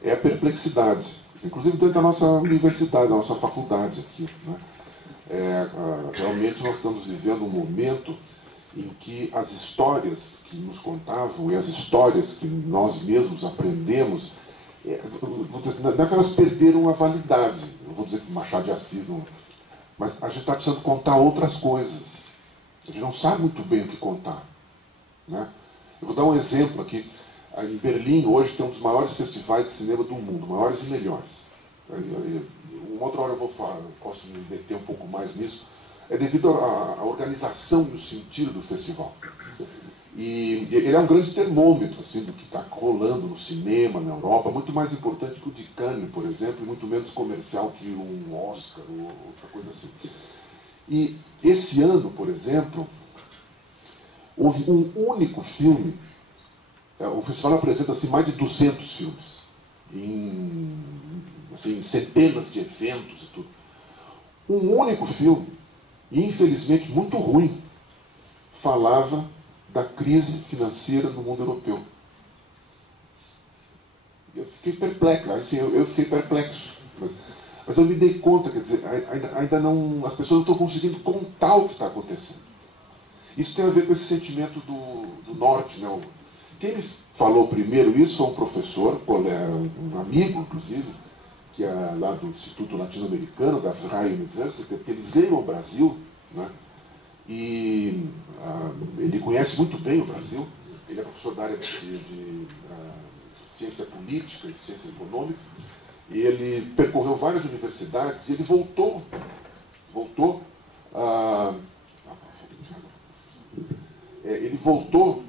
é a perplexidade. Inclusive dentro da nossa universidade, da nossa faculdade aqui, né? Realmente nós estamos vivendo um momento em que as histórias que nos contavam e as histórias que nós mesmos aprendemos, não é que elas perderam a validade. Eu vou dizer que Machado de Assis não... Mas a gente está precisando contar outras coisas. A gente não sabe muito bem o que contar, né? Eu vou dar um exemplo aqui. Em Berlim, hoje, tem um dos maiores festivais de cinema do mundo, maiores e melhores. Uma outra hora eu posso me meter um pouco mais nisso. É devido à organização e o sentido do festival. E ele é um grande termômetro assim, do que está rolando no cinema, na Europa, muito mais importante que o de Cannes, por exemplo, e muito menos comercial que um Oscar ou outra coisa assim. E esse ano, por exemplo, houve um único filme. O festival apresenta assim, mais de 200 filmes, em centenas de eventos e tudo. Um único filme, e infelizmente muito ruim, falava da crise financeira no mundo europeu. Eu fiquei perplexo, assim, eu fiquei perplexo. Mas eu me dei conta, quer dizer, ainda não, as pessoas não estão conseguindo contar o que está acontecendo. Isso tem a ver com esse sentimento do norte, né? Quem me falou primeiro isso foi um professor, um amigo, inclusive, que é lá do Instituto Latino-Americano, da Freie University, que ele veio ao Brasil, né? E ele conhece muito bem o Brasil. Ele é professor da área de ciência política e ciência econômica. E ele percorreu várias universidades e ele voltou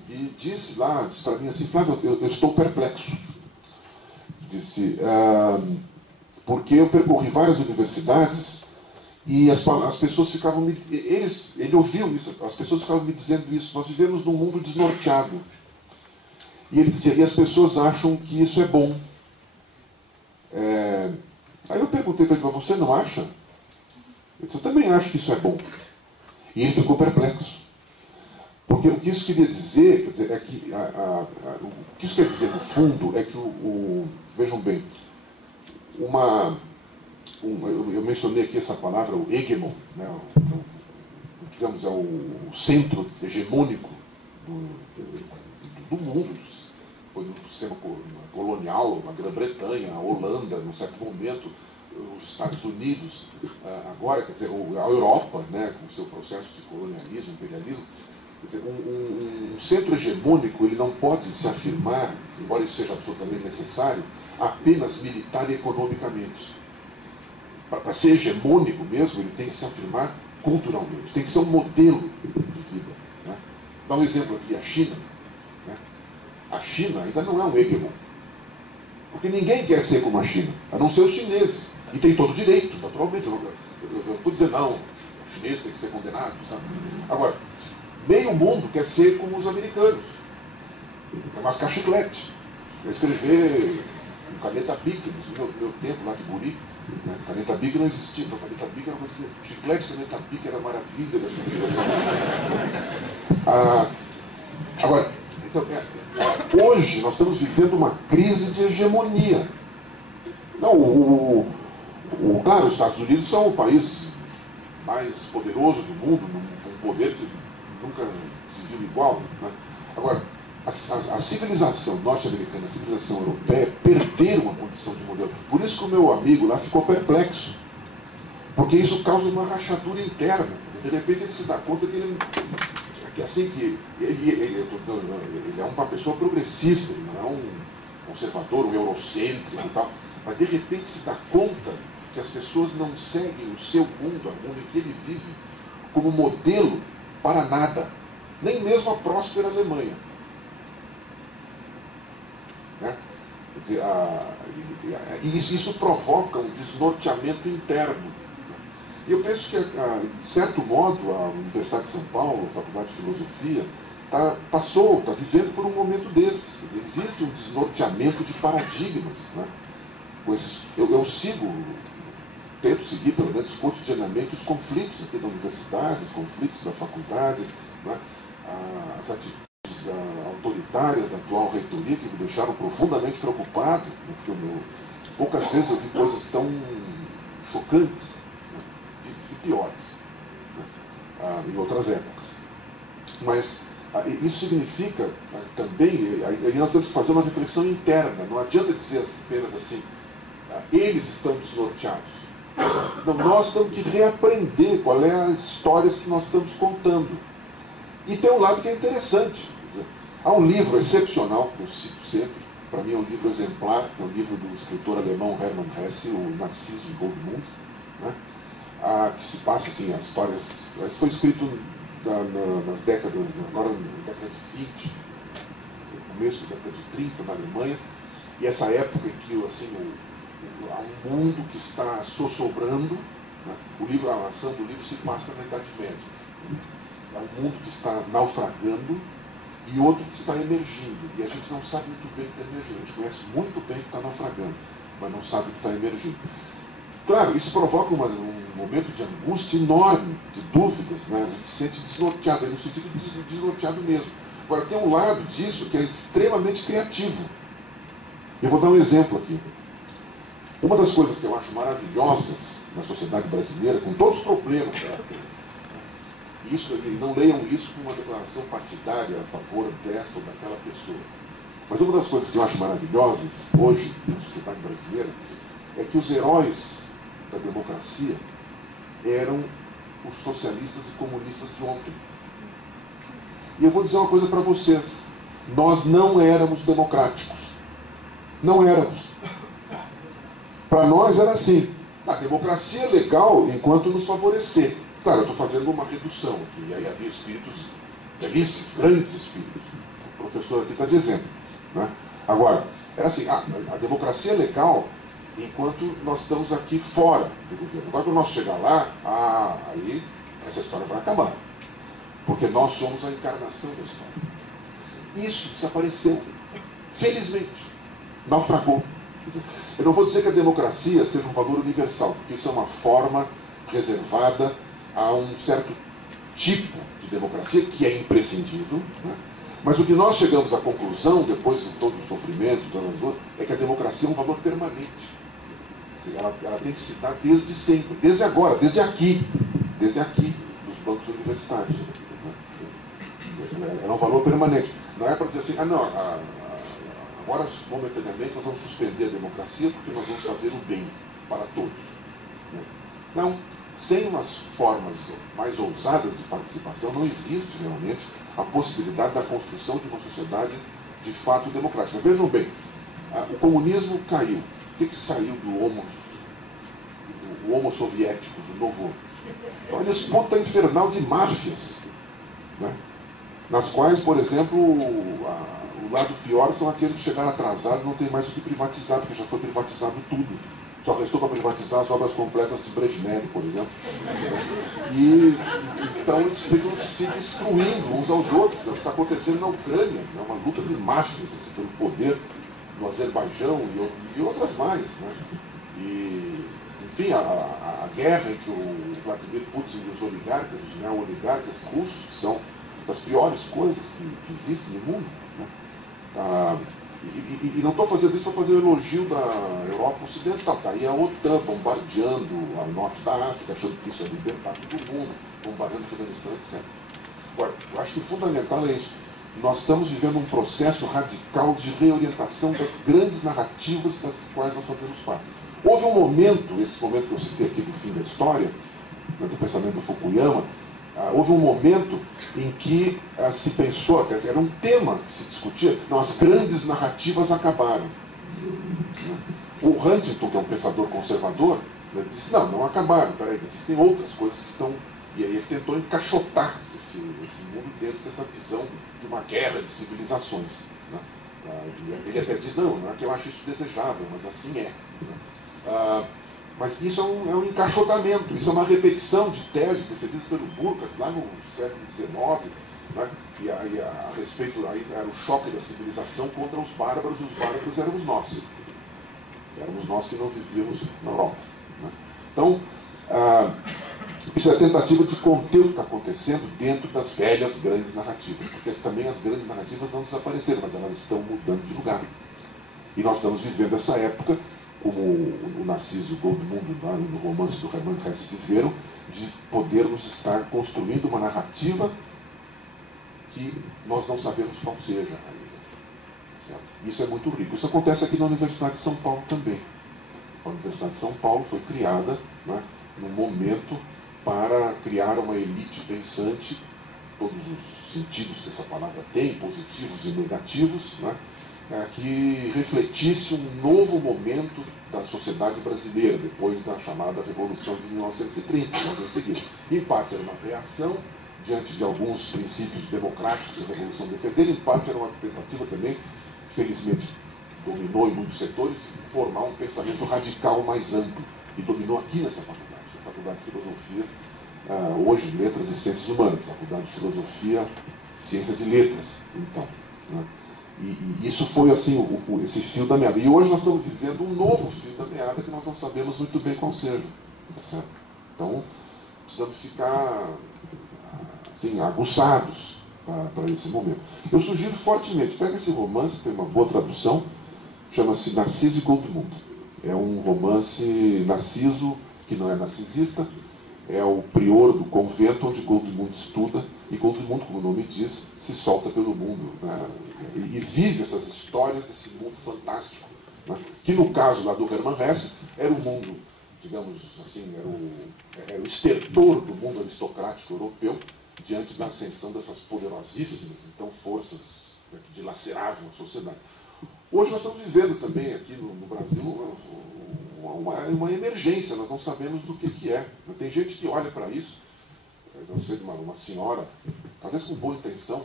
e disse para mim assim, Flávio, eu estou perplexo. Disse, porque eu percorri várias universidades e as pessoas ficavam ele ouviu isso, as pessoas ficavam me dizendo isso, nós vivemos num mundo desnorteado. E ele dizia, e as pessoas acham que isso é bom. Aí eu perguntei para ele, mas você não acha? Ele disse, eu também acho que isso é bom. E ele ficou perplexo. Porque o que isso queria dizer, quer dizer, é que o que isso quer dizer no fundo é que vejam bem, eu mencionei aqui essa palavra, o hegemon, né, digamos, é o centro hegemônico do mundo. Foi no sistema colonial, a Grã-Bretanha, a Holanda, num certo momento, os Estados Unidos, agora, quer dizer, a Europa, né, com o seu processo de colonialismo, imperialismo. Quer dizer, um centro hegemônico ele não pode se afirmar, embora isso seja absolutamente necessário, apenas militar e economicamente. Para ser hegemônico mesmo, ele tem que se afirmar culturalmente, tem que ser um modelo de vida, né? Dá um exemplo aqui, a China. Né? A China ainda não é um hegemon, porque ninguém quer ser como a China, a não ser os chineses, e tem todo o direito, naturalmente. Eu estou dizendo, não, o chinês tem que ser condenado, sabe? Agora, meio mundo quer ser como os americanos. Quer mascar chiclete. Quer escrever com caneta Bic. No meu tempo lá de guri, né? Caneta Bic não existia. Então caneta Bic era uma coisa que... Chiclete e caneta Bic era a maravilha dessa geração. Agora, então, hoje nós estamos vivendo uma crise de hegemonia. Não, claro, os Estados Unidos são o país mais poderoso do mundo, com um poder que nunca se viu igual. Né? Agora, a civilização norte-americana, a civilização europeia, perderam a condição de modelo. Por isso que o meu amigo lá ficou perplexo. Porque isso causa uma rachadura interna. De repente ele se dá conta que ele é uma pessoa progressista, ele não é um conservador, um eurocêntrico e tal. Mas de repente se dá conta que as pessoas não seguem o seu mundo, o mundo em que ele vive, como modelo para nada. Nem mesmo a próspera Alemanha. Né? Quer dizer, isso provoca um desnorteamento interno. E eu penso que, de certo modo, a Universidade de São Paulo, a Faculdade de Filosofia, está vivendo por um momento desses. Quer dizer, existe um desnorteamento de paradigmas. Né? Eu tento seguir, pelo menos cotidianamente, os conflitos aqui da universidade, os conflitos da faculdade, né? As atitudes autoritárias da atual reitoria que me deixaram profundamente preocupado, né? Porque poucas vezes eu vi coisas tão chocantes, né? e piores, né? Em outras épocas. Mas isso significa também, aí nós temos que fazer uma reflexão interna, não adianta dizer apenas assim, eles estão desnorteados. Então, nós temos que reaprender qual é as histórias que nós estamos contando. E tem um lado que é interessante. Quer dizer, há um livro excepcional, que eu cito sempre, para mim é um livro exemplar, é um livro do escritor alemão Hermann Hesse, o Narciso e Goldmund, né? Que se passa assim, as histórias. Isso foi escrito nas décadas, agora na década de 20, no começo da década de 30 na Alemanha, e essa época em que assim, há um mundo que está sossobrando, né? A ação do livro se passa na Idade Média. É um mundo que está naufragando e outro que está emergindo. E a gente não sabe muito bem o que está emergindo. A gente conhece muito bem o que está naufragando, mas não sabe o que está emergindo. Claro, isso provoca um momento de angústia enorme, de dúvidas, né? A gente se sente desnorteado, no sentido de desnorteado mesmo. Agora, tem um lado disso que é extremamente criativo. Eu vou dar um exemplo aqui. Uma das coisas que eu acho maravilhosas na sociedade brasileira, com todos os problemas dela, não leiam isso como uma declaração partidária a favor desta ou daquela pessoa. Mas uma das coisas que eu acho maravilhosas hoje na sociedade brasileira é que os heróis da democracia eram os socialistas e comunistas de ontem. E eu vou dizer uma coisa para vocês. Nós não éramos democráticos. Não éramos. Para nós era assim. A democracia é legal enquanto nos favorecer. Claro, eu estou fazendo uma redução aqui. E aí havia espíritos belíssimos, grandes espíritos. O professor aqui está dizendo. Né? Agora, era assim, a democracia é legal enquanto nós estamos aqui fora do governo. Agora, quando nós chegar lá, aí essa história vai acabar. Porque nós somos a encarnação da história. Isso desapareceu. Felizmente. Naufragou. Eu não vou dizer que a democracia seja um valor universal, porque isso é uma forma reservada a um certo tipo de democracia que é imprescindível, né? Mas o que nós chegamos à conclusão, depois de todo o sofrimento, é que a democracia é um valor permanente. Ela tem que se dar desde sempre, desde agora, desde aqui, nos bancos universitários. É um valor permanente. Não é para dizer assim, agora, momentaneamente, nós vamos suspender a democracia porque nós vamos fazer o bem para todos. Não, sem umas formas mais ousadas de participação, não existe realmente a possibilidade da construção de uma sociedade de fato democrática. Vejam bem, o comunismo caiu. O que saiu do homo soviéticos, o novo? Olha esse ponto infernal de máfias, né? Nas quais, por exemplo, o lado pior são aqueles que chegaram atrasados e não tem mais o que privatizar, porque já foi privatizado tudo. Só restou para privatizar as obras completas de Brezhnev, por exemplo. E então eles ficam se destruindo uns aos outros. É o que está acontecendo na Ucrânia. É uma luta de máfias assim, pelo poder do Azerbaijão e outras mais. Né? E, enfim, a guerra entre o Vladimir Putin e os oligarcas, os neo-oligarcas russos, que são das piores coisas que existem no mundo. Né? E não estou fazendo isso para fazer o elogio da Europa Ocidental. Está aí a OTAN bombardeando o norte da África, achando que isso é libertar todo mundo, bombardeando o Afeganistão, etc. Agora, eu acho que o fundamental é isso. Nós estamos vivendo um processo radical de reorientação das grandes narrativas das quais nós fazemos parte. Houve um momento, esse momento que eu citei aqui do fim da história, do pensamento do Fukuyama, houve um momento em que se pensou, quer dizer, era um tema que se discutia, não, as grandes narrativas acabaram. O Huntington, que é um pensador conservador, ele disse, não acabaram, peraí, existem outras coisas que estão... E aí ele tentou encaixotar esse mundo dentro dessa visão de uma guerra de civilizações. Né? Ele até diz, não é que eu acho isso desejável, mas assim é. Né? Mas isso é um encaixotamento, isso é uma repetição de teses defendidas pelo Burkhardt lá no século XIX, né? E a respeito, aí era o choque da civilização contra os bárbaros éramos nós. Éramos nós que não vivíamos na Europa. Né? Então, isso é a tentativa de conter o que está acontecendo dentro das velhas grandes narrativas, porque também as grandes narrativas não desapareceram, mas elas estão mudando de lugar. E nós estamos vivendo essa época, como o Narciso e o Goldmundo, no romance do Hermann Hesse, viveram, de podermos estar construindo uma narrativa que nós não sabemos qual seja ainda. Certo? Isso é muito rico. Isso acontece aqui na Universidade de São Paulo também. A Universidade de São Paulo foi criada, né, num momento para criar uma elite pensante, todos os sentidos que essa palavra tem, positivos e negativos, né, que refletisse um novo momento da sociedade brasileira, depois da chamada Revolução de 1930, logo em seguida. Em parte era uma reação diante de alguns princípios democráticos que a Revolução defendeu, em parte era uma tentativa também, felizmente dominou em muitos setores, de formar um pensamento radical mais amplo, e dominou aqui nessa faculdade, a Faculdade de Filosofia, hoje Letras e Ciências Humanas, Faculdade de Filosofia, Ciências e Letras, então. Né? E isso foi assim, esse fio da meada. E hoje nós estamos vivendo um novo fio da meada que nós não sabemos muito bem qual seja. Tá certo? Então, precisamos ficar assim, aguçados para esse momento. Eu sugiro fortemente, pega esse romance, tem uma boa tradução, chama-se Narciso e Goldmundo. É um romance Narciso, que não é narcisista, é o prior do convento onde Goldmundo estuda, e Goldmundo, como o nome diz, se solta pelo mundo, né? E vive essas histórias desse mundo fantástico, né? Que no caso lá do Hermann Hesse era o mundo, digamos assim, era o estertor do mundo aristocrático europeu diante da ascensão dessas poderosíssimas então forças, né, que dilaceravam a sociedade. Hoje nós estamos vivendo também aqui no Brasil uma emergência, nós não sabemos do que é. Tem gente que olha para isso, eu sei de uma senhora, talvez com boa intenção,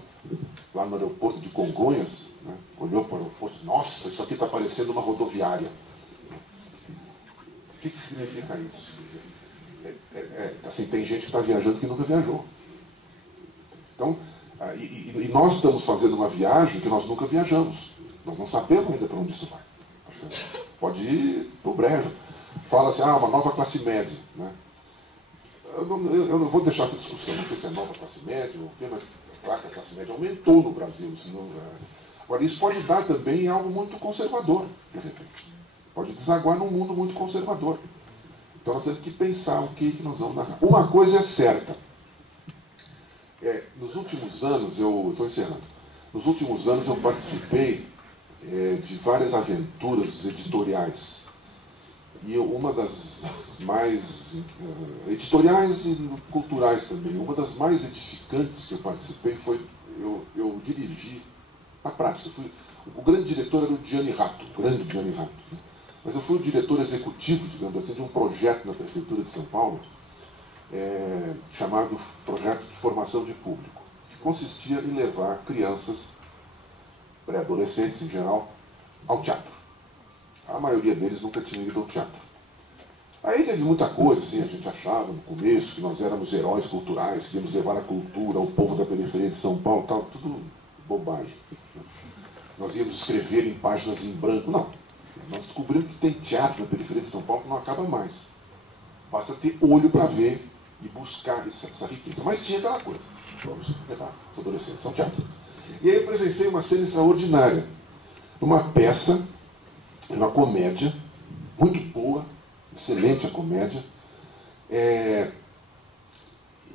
lá no aeroporto de Congonhas, né, olhou para o aeroporto e disse, nossa, isso aqui está parecendo uma rodoviária. O que significa isso? Assim, tem gente que está viajando que nunca viajou. Então, e nós estamos fazendo uma viagem que nós nunca viajamos. Nós não sabemos ainda para onde isso vai. Pode ir para o brejo. Fala-se, uma nova classe média. Né? Eu não vou deixar essa discussão, não sei se é nova classe média ou o quê, mas claro que a classe média aumentou no Brasil. Senão, agora, isso pode dar também algo muito conservador, de repente. Pode desaguar num mundo muito conservador. Então nós temos que pensar o que nós vamos narrar. Uma coisa é certa. Nos últimos anos, eu estou encerrando, nos últimos anos eu participei de várias aventuras editoriais. E uma das mais editoriais e culturais também, uma das mais edificantes que eu participei foi, eu dirigi a prática. O grande diretor era o Gianni Ratto, o grande Gianni Ratto. Né? Mas eu fui o diretor executivo, digamos assim, de um projeto na Prefeitura de São Paulo, chamado Projeto de Formação de Público, que consistia em levar crianças, pré-adolescentes em geral, ao teatro. A maioria deles nunca tinha ido ao teatro. Aí teve muita coisa, assim, a gente achava no começo que nós éramos heróis culturais, que íamos levar a cultura ao povo da periferia de São Paulo, tal, tudo bobagem. Nós íamos escrever em páginas em branco. Não. Nós descobrimos que tem teatro na periferia de São Paulo que não acaba mais. Basta ter olho para ver e buscar essa riqueza. Mas tinha aquela coisa. Vamos levar os adolescentes ao teatro. E aí eu presenciei uma cena extraordinária. uma peça, uma comédia, muito boa, excelente a comédia.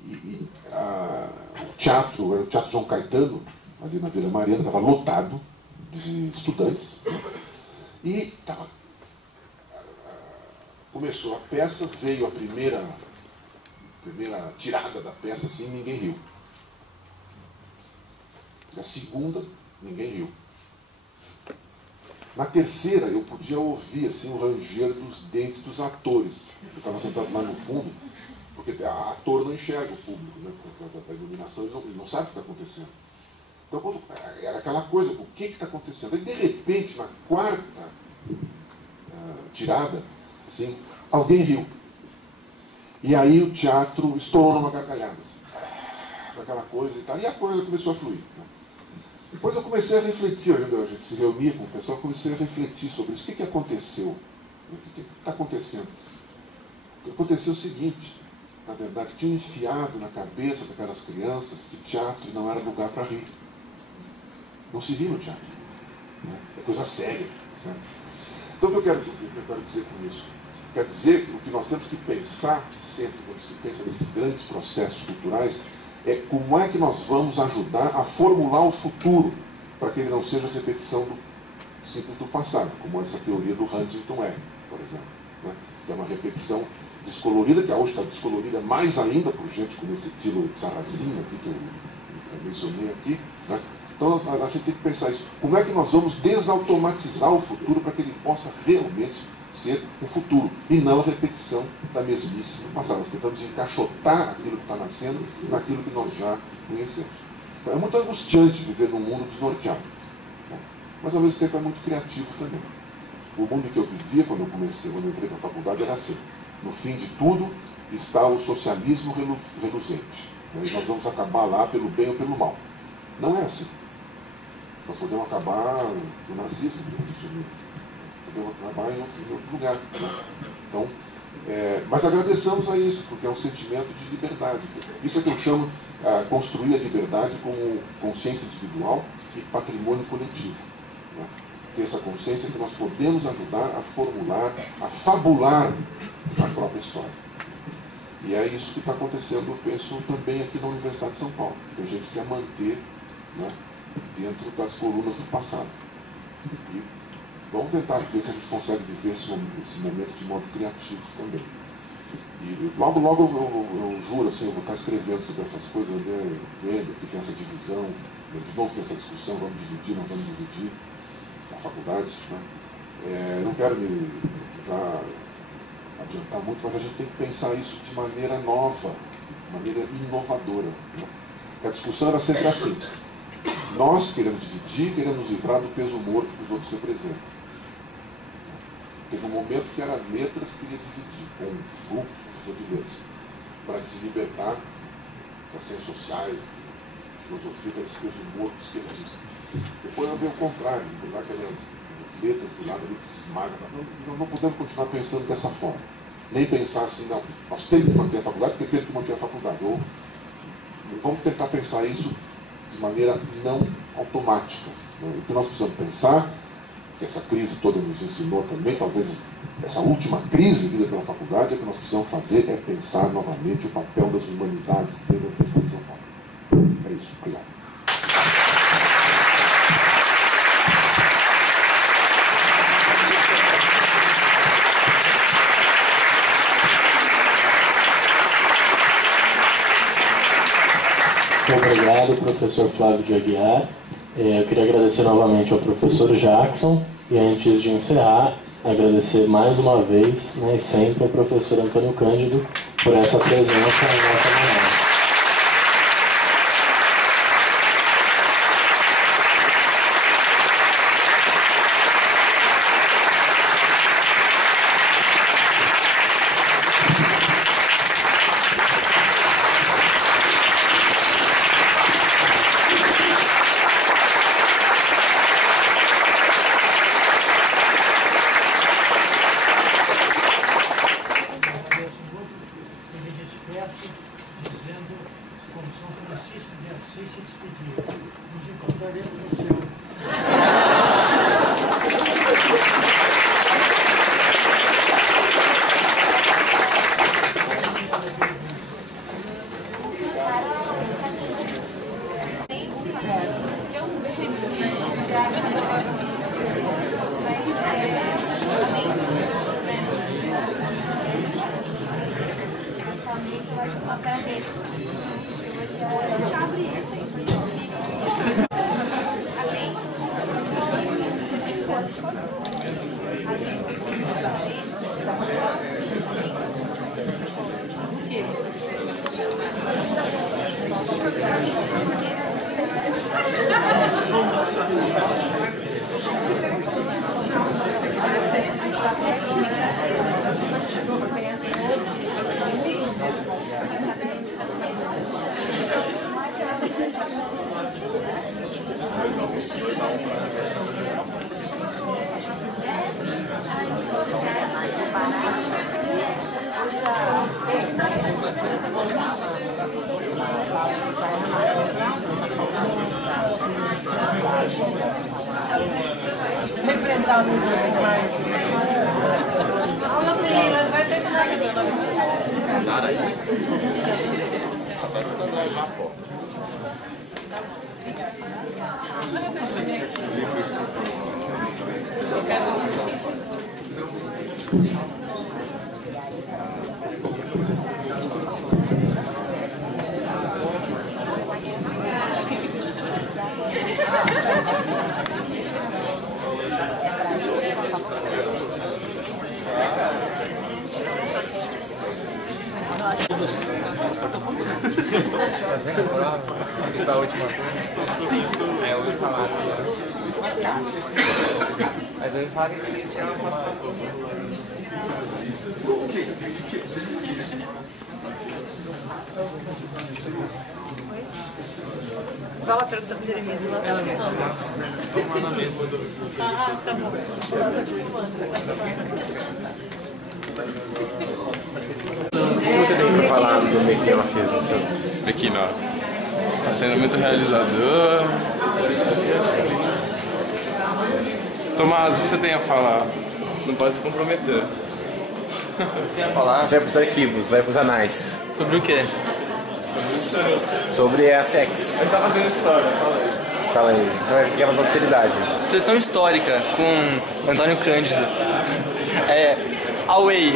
O teatro, era o Teatro João Caetano, ali na Vila Mariana, estava lotado de estudantes, né? E começou a peça, veio a primeira tirada da peça, assim, ninguém riu. A segunda, ninguém riu. Na terceira, eu podia ouvir assim, o ranger dos dentes dos atores. Eu estava sentado lá no fundo, porque ator não enxerga o público, né, por causa da iluminação, ele não sabe o que está acontecendo. Então, era aquela coisa, o que está acontecendo? E, de repente, na quarta tirada, assim, alguém riu. E aí o teatro estourou numa gargalhada. Assim, foi aquela coisa e tal. E a coisa começou a fluir. Né? Depois eu comecei a refletir, a gente se reunia com o pessoal, comecei a refletir sobre isso. O que aconteceu? O que está acontecendo? Aconteceu o seguinte, na verdade, tinham enfiado na cabeça daquelas crianças que teatro não era lugar para rir. Não se ri no teatro. Né? É coisa séria. Certo? Então, o que eu quero dizer com isso? Quero dizer que o que nós temos que pensar sempre, quando se pensa nesses grandes processos culturais, é como é que nós vamos ajudar a formular o futuro, para que ele não seja repetição simples do passado, como essa teoria do Huntington é, por exemplo. Né? Que é uma repetição descolorida, que hoje está descolorida mais ainda por gente como esse Tilo Sarrazin, aqui, que eu mencionei aqui. Né? Então a gente tem que pensar isso. Como é que nós vamos desautomatizar o futuro para que ele possa realmente ser um futuro, e não a repetição da mesmice do passado. Nós tentamos encaixotar aquilo que está nascendo naquilo que nós já conhecemos. Então é muito angustiante viver num mundo desnorteado. Né? Mas ao mesmo tempo é muito criativo também. O mundo que eu vivia quando eu entrei na faculdade era assim. No fim de tudo está o socialismo reluzente. Né? E nós vamos acabar lá pelo bem ou pelo mal. Não é assim. Nós podemos acabar no nazismo, podemos acabar em outro lugar. Né? Então, mas agradecemos a isso, porque é um sentimento de liberdade. Isso é que eu chamo construir a liberdade como consciência individual e patrimônio coletivo. Né? Ter essa consciência que nós podemos ajudar a formular, a fabular a própria história. E é isso que está acontecendo, eu penso, também aqui na Universidade de São Paulo. Que a gente quer manter, né, dentro das colunas do passado. E vamos tentar ver se a gente consegue viver esse momento de modo criativo também. E logo eu juro, assim, eu vou estar escrevendo sobre essas coisas, vendo que tem essa divisão, de novo tem essa discussão, vamos dividir, não vamos dividir a faculdade. Né? Não quero me já adiantar muito, mas a gente tem que pensar isso de maneira nova, de maneira inovadora. Né? A discussão era sempre assim. Nós queremos dividir, queremos nos livrar do peso morto que os outros representam. Teve um momento que era letras que queria dividir com um grupo de letras, para se libertar das ciências sociais, filosofia, desse peso morto esquerdista. Depois veio o contrário, pegar aquelas letras do lado ali que se esmaga. Não podemos continuar pensando dessa forma. Nem pensar assim, não, nós temos que manter a faculdade porque temos que manter a faculdade. Ou vamos tentar pensar isso de maneira não automática. Né? O que nós precisamos pensar, que essa crise toda nos ensinou também, talvez essa última crise vivida pela faculdade, é que nós precisamos fazer é pensar novamente o papel das humanidades dentro da Universidade de São Paulo. É isso. Obrigado. Obrigado, professor Flávio de Aguiar. Eu queria agradecer novamente ao professor Jackson e, antes de encerrar, agradecer mais uma vez, né, e sempre ao professor Antônio Cândido por essa presença na nossa manhã. Nos encontraremos no céu. Representar o mais. Aula dele, vai terminar aqui. Mandaram aí. Até se casar já, pô. Da última coisa. É, eu ouvi falar assim. Mas eu falo que eles tiram uma foto. Qual a pergunta do Jeremias? Ela tá filmando. Ah, tá bom. Ela tá filmando. O que você tem para falar do meio que ela fez? Aqui, não. Tá sendo muito realizador. Tomás, o que você tem a falar? Não pode se comprometer. Tem a falar? Você vai para os arquivos, vai para os anais. Sobre o quê? Sobre a sex. A gente tá fazendo história, fala aí. Fala aí, você vai ficar para a posteridade. Sessão histórica com Antônio Cândido. Away.